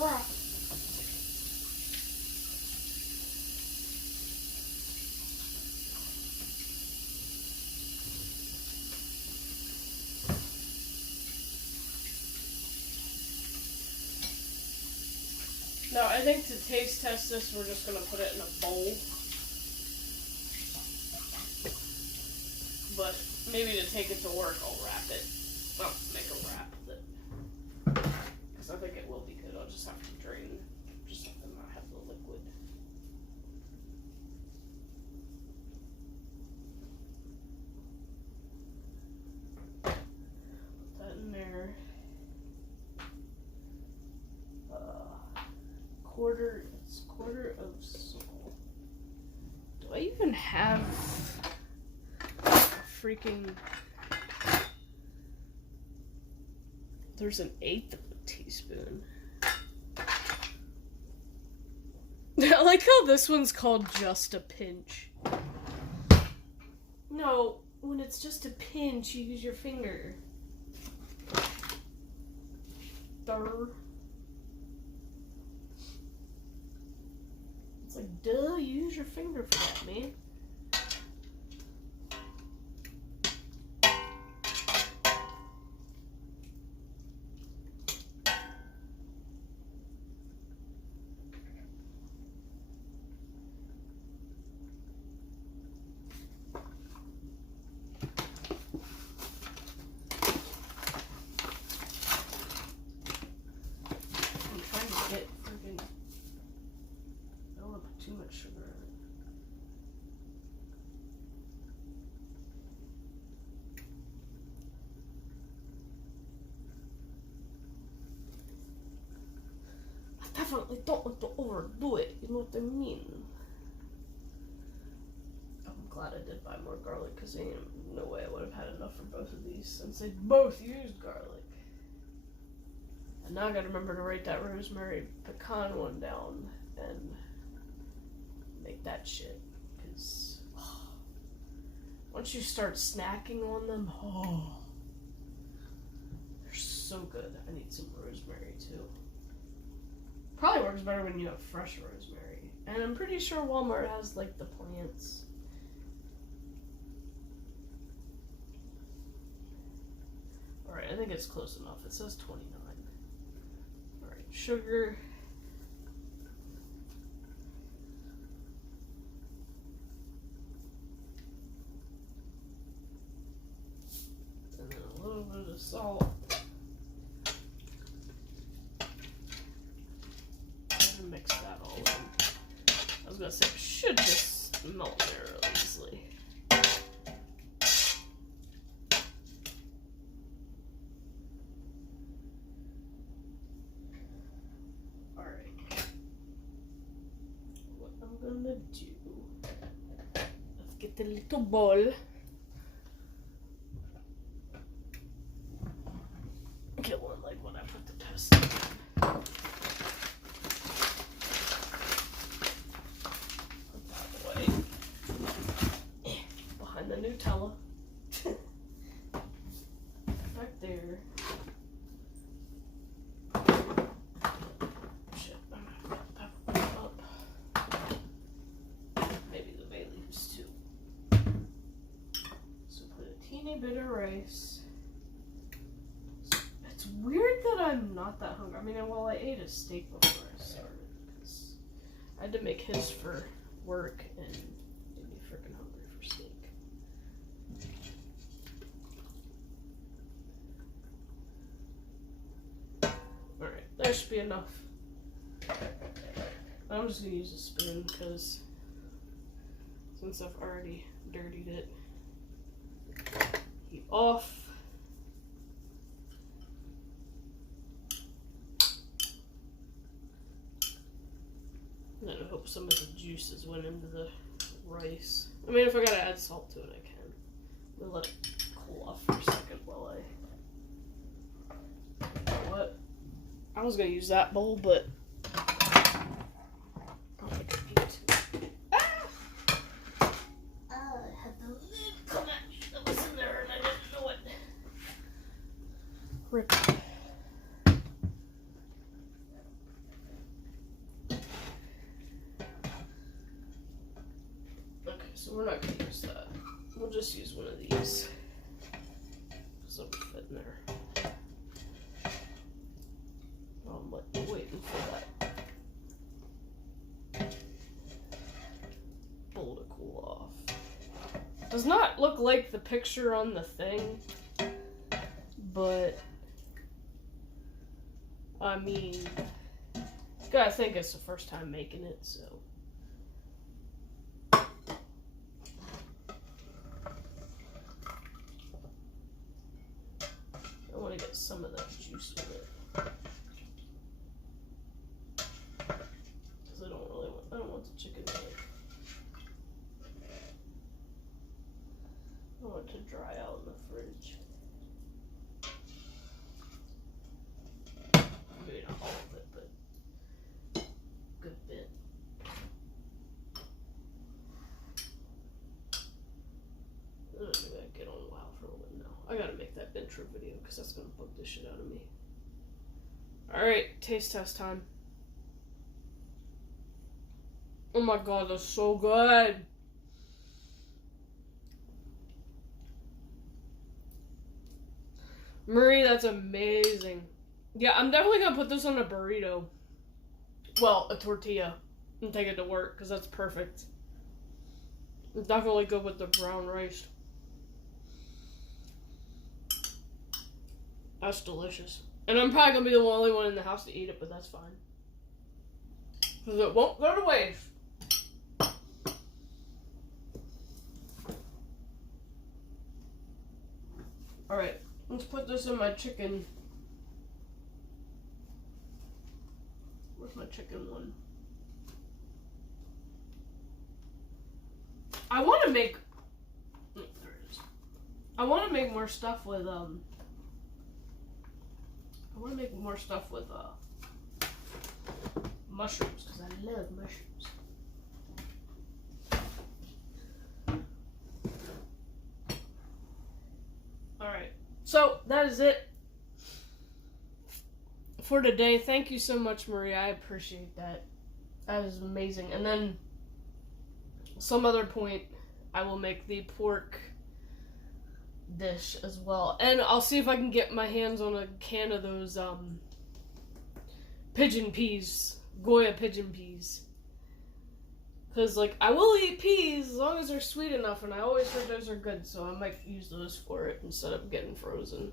Wow. Now, I think to taste test this, we're just going to put it in a bowl. But maybe to take it to work, I'll wrap it. Well, make a wrap with it. Because I think it will be good. I'll just have to drain, just have to not have the liquid. Put that in there. Quarter of salt. Do I even have a freaking... There's an 1/8 of a teaspoon. I like how this one's called just a pinch. No, when it's just a pinch, you use your finger. Durr. It's like, duh, you use your finger for that, man. I'm trying to get freaking... I don't want to put too much sugar in it. I definitely don't want to overdo it, you know what I mean? I'm glad I did buy more garlic, because there ain't no way I would have had enough for both of these, since they both used garlic. And now I gotta remember to write that rosemary pecan one down, and make that shit, because once you start snacking on them, they're so good. I need some rosemary too. Probably works better when you have fresh rosemary, and I'm pretty sure Walmart has like the plants. think it's close enough. It says 29. Alright, sugar. And then a little bit of salt. And mix that all in. I was gonna say, it should just melt there really easily. Gonna do. Let's get the little bowl. Get one like when I put the pesto in. Put that away. Behind the Nutella. Back there. Bit of rice. It's weird that I'm not that hungry. I mean, well, I ate a steak before I started because I had to make his for work and made me freaking hungry for steak. Alright, that should be enough. I'm just gonna use a spoon because since I've already dirtied it. Heat off. And then I hope some of the juices went into the rice. I mean, if I gotta add salt to it, I can. I'm gonna let it cool off for a second while I... You know what? I was gonna use that bowl, but... I don't think I need to. Ah! I had the lid come out. There and I didn't know it. Rip. Okay, so we're not going to use that. We'll just use one of these. Because it'll fit in there. I'm waiting for that bowl to cool off. Does not look like the picture on the thing, but I mean, you gotta think it's the first time making it, so. I want to get some of that juice with it. Because I don't want the chicken to like, I want it to dry out in the fridge. Maybe not all of it, but a good bit. Maybe I get on WoW for a little bit now. I gotta make that intro video because that's gonna bug the shit out of me. Alright, taste test time. Oh my god, that's so good! Marie, that's amazing. Yeah, I'm definitely gonna put this on a burrito. Well, a tortilla. And take it to work, because that's perfect. It's definitely good with the brown rice. That's delicious. And I'm probably gonna be the only one in the house to eat it, but that's fine. Because it won't go to waste. Alright. Let's put this in my chicken. Where's my chicken one? I want to make... Oh, there it is. I want to make more stuff with, mushrooms, because I love mushrooms. Alright. So, that is it for today. Thank you so much, Maria. I appreciate that. That is amazing. And then, some other point, I will make the pork dish as well. And I'll see if I can get my hands on a can of those pigeon peas, Goya pigeon peas. Because, like, I will eat peas as long as they're sweet enough, and I always heard those are good, so I might use those for it instead of getting frozen.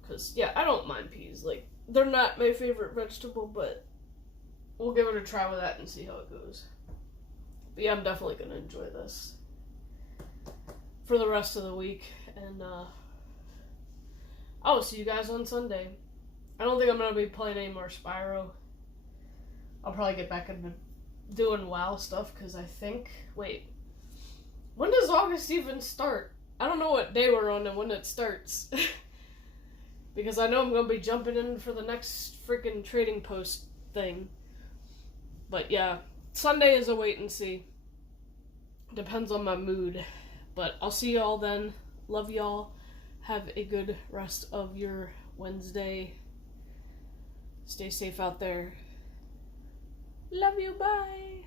Because, yeah, I don't mind peas. Like, they're not my favorite vegetable, but we'll give it a try with that and see how it goes. But yeah, I'm definitely going to enjoy this for the rest of the week, and I'll see you guys on Sunday. I don't think I'm going to be playing any more Spyro. I'll probably get back into doing WoW stuff, because I think, wait, when does August even start? I don't know what day we're on and when it starts. Because I know I'm going to be jumping in for the next freaking trading post thing. But yeah, Sunday is a wait and see. Depends on my mood. But I'll see y'all then. Love y'all. Have a good rest of your Wednesday. Stay safe out there. Love you, bye.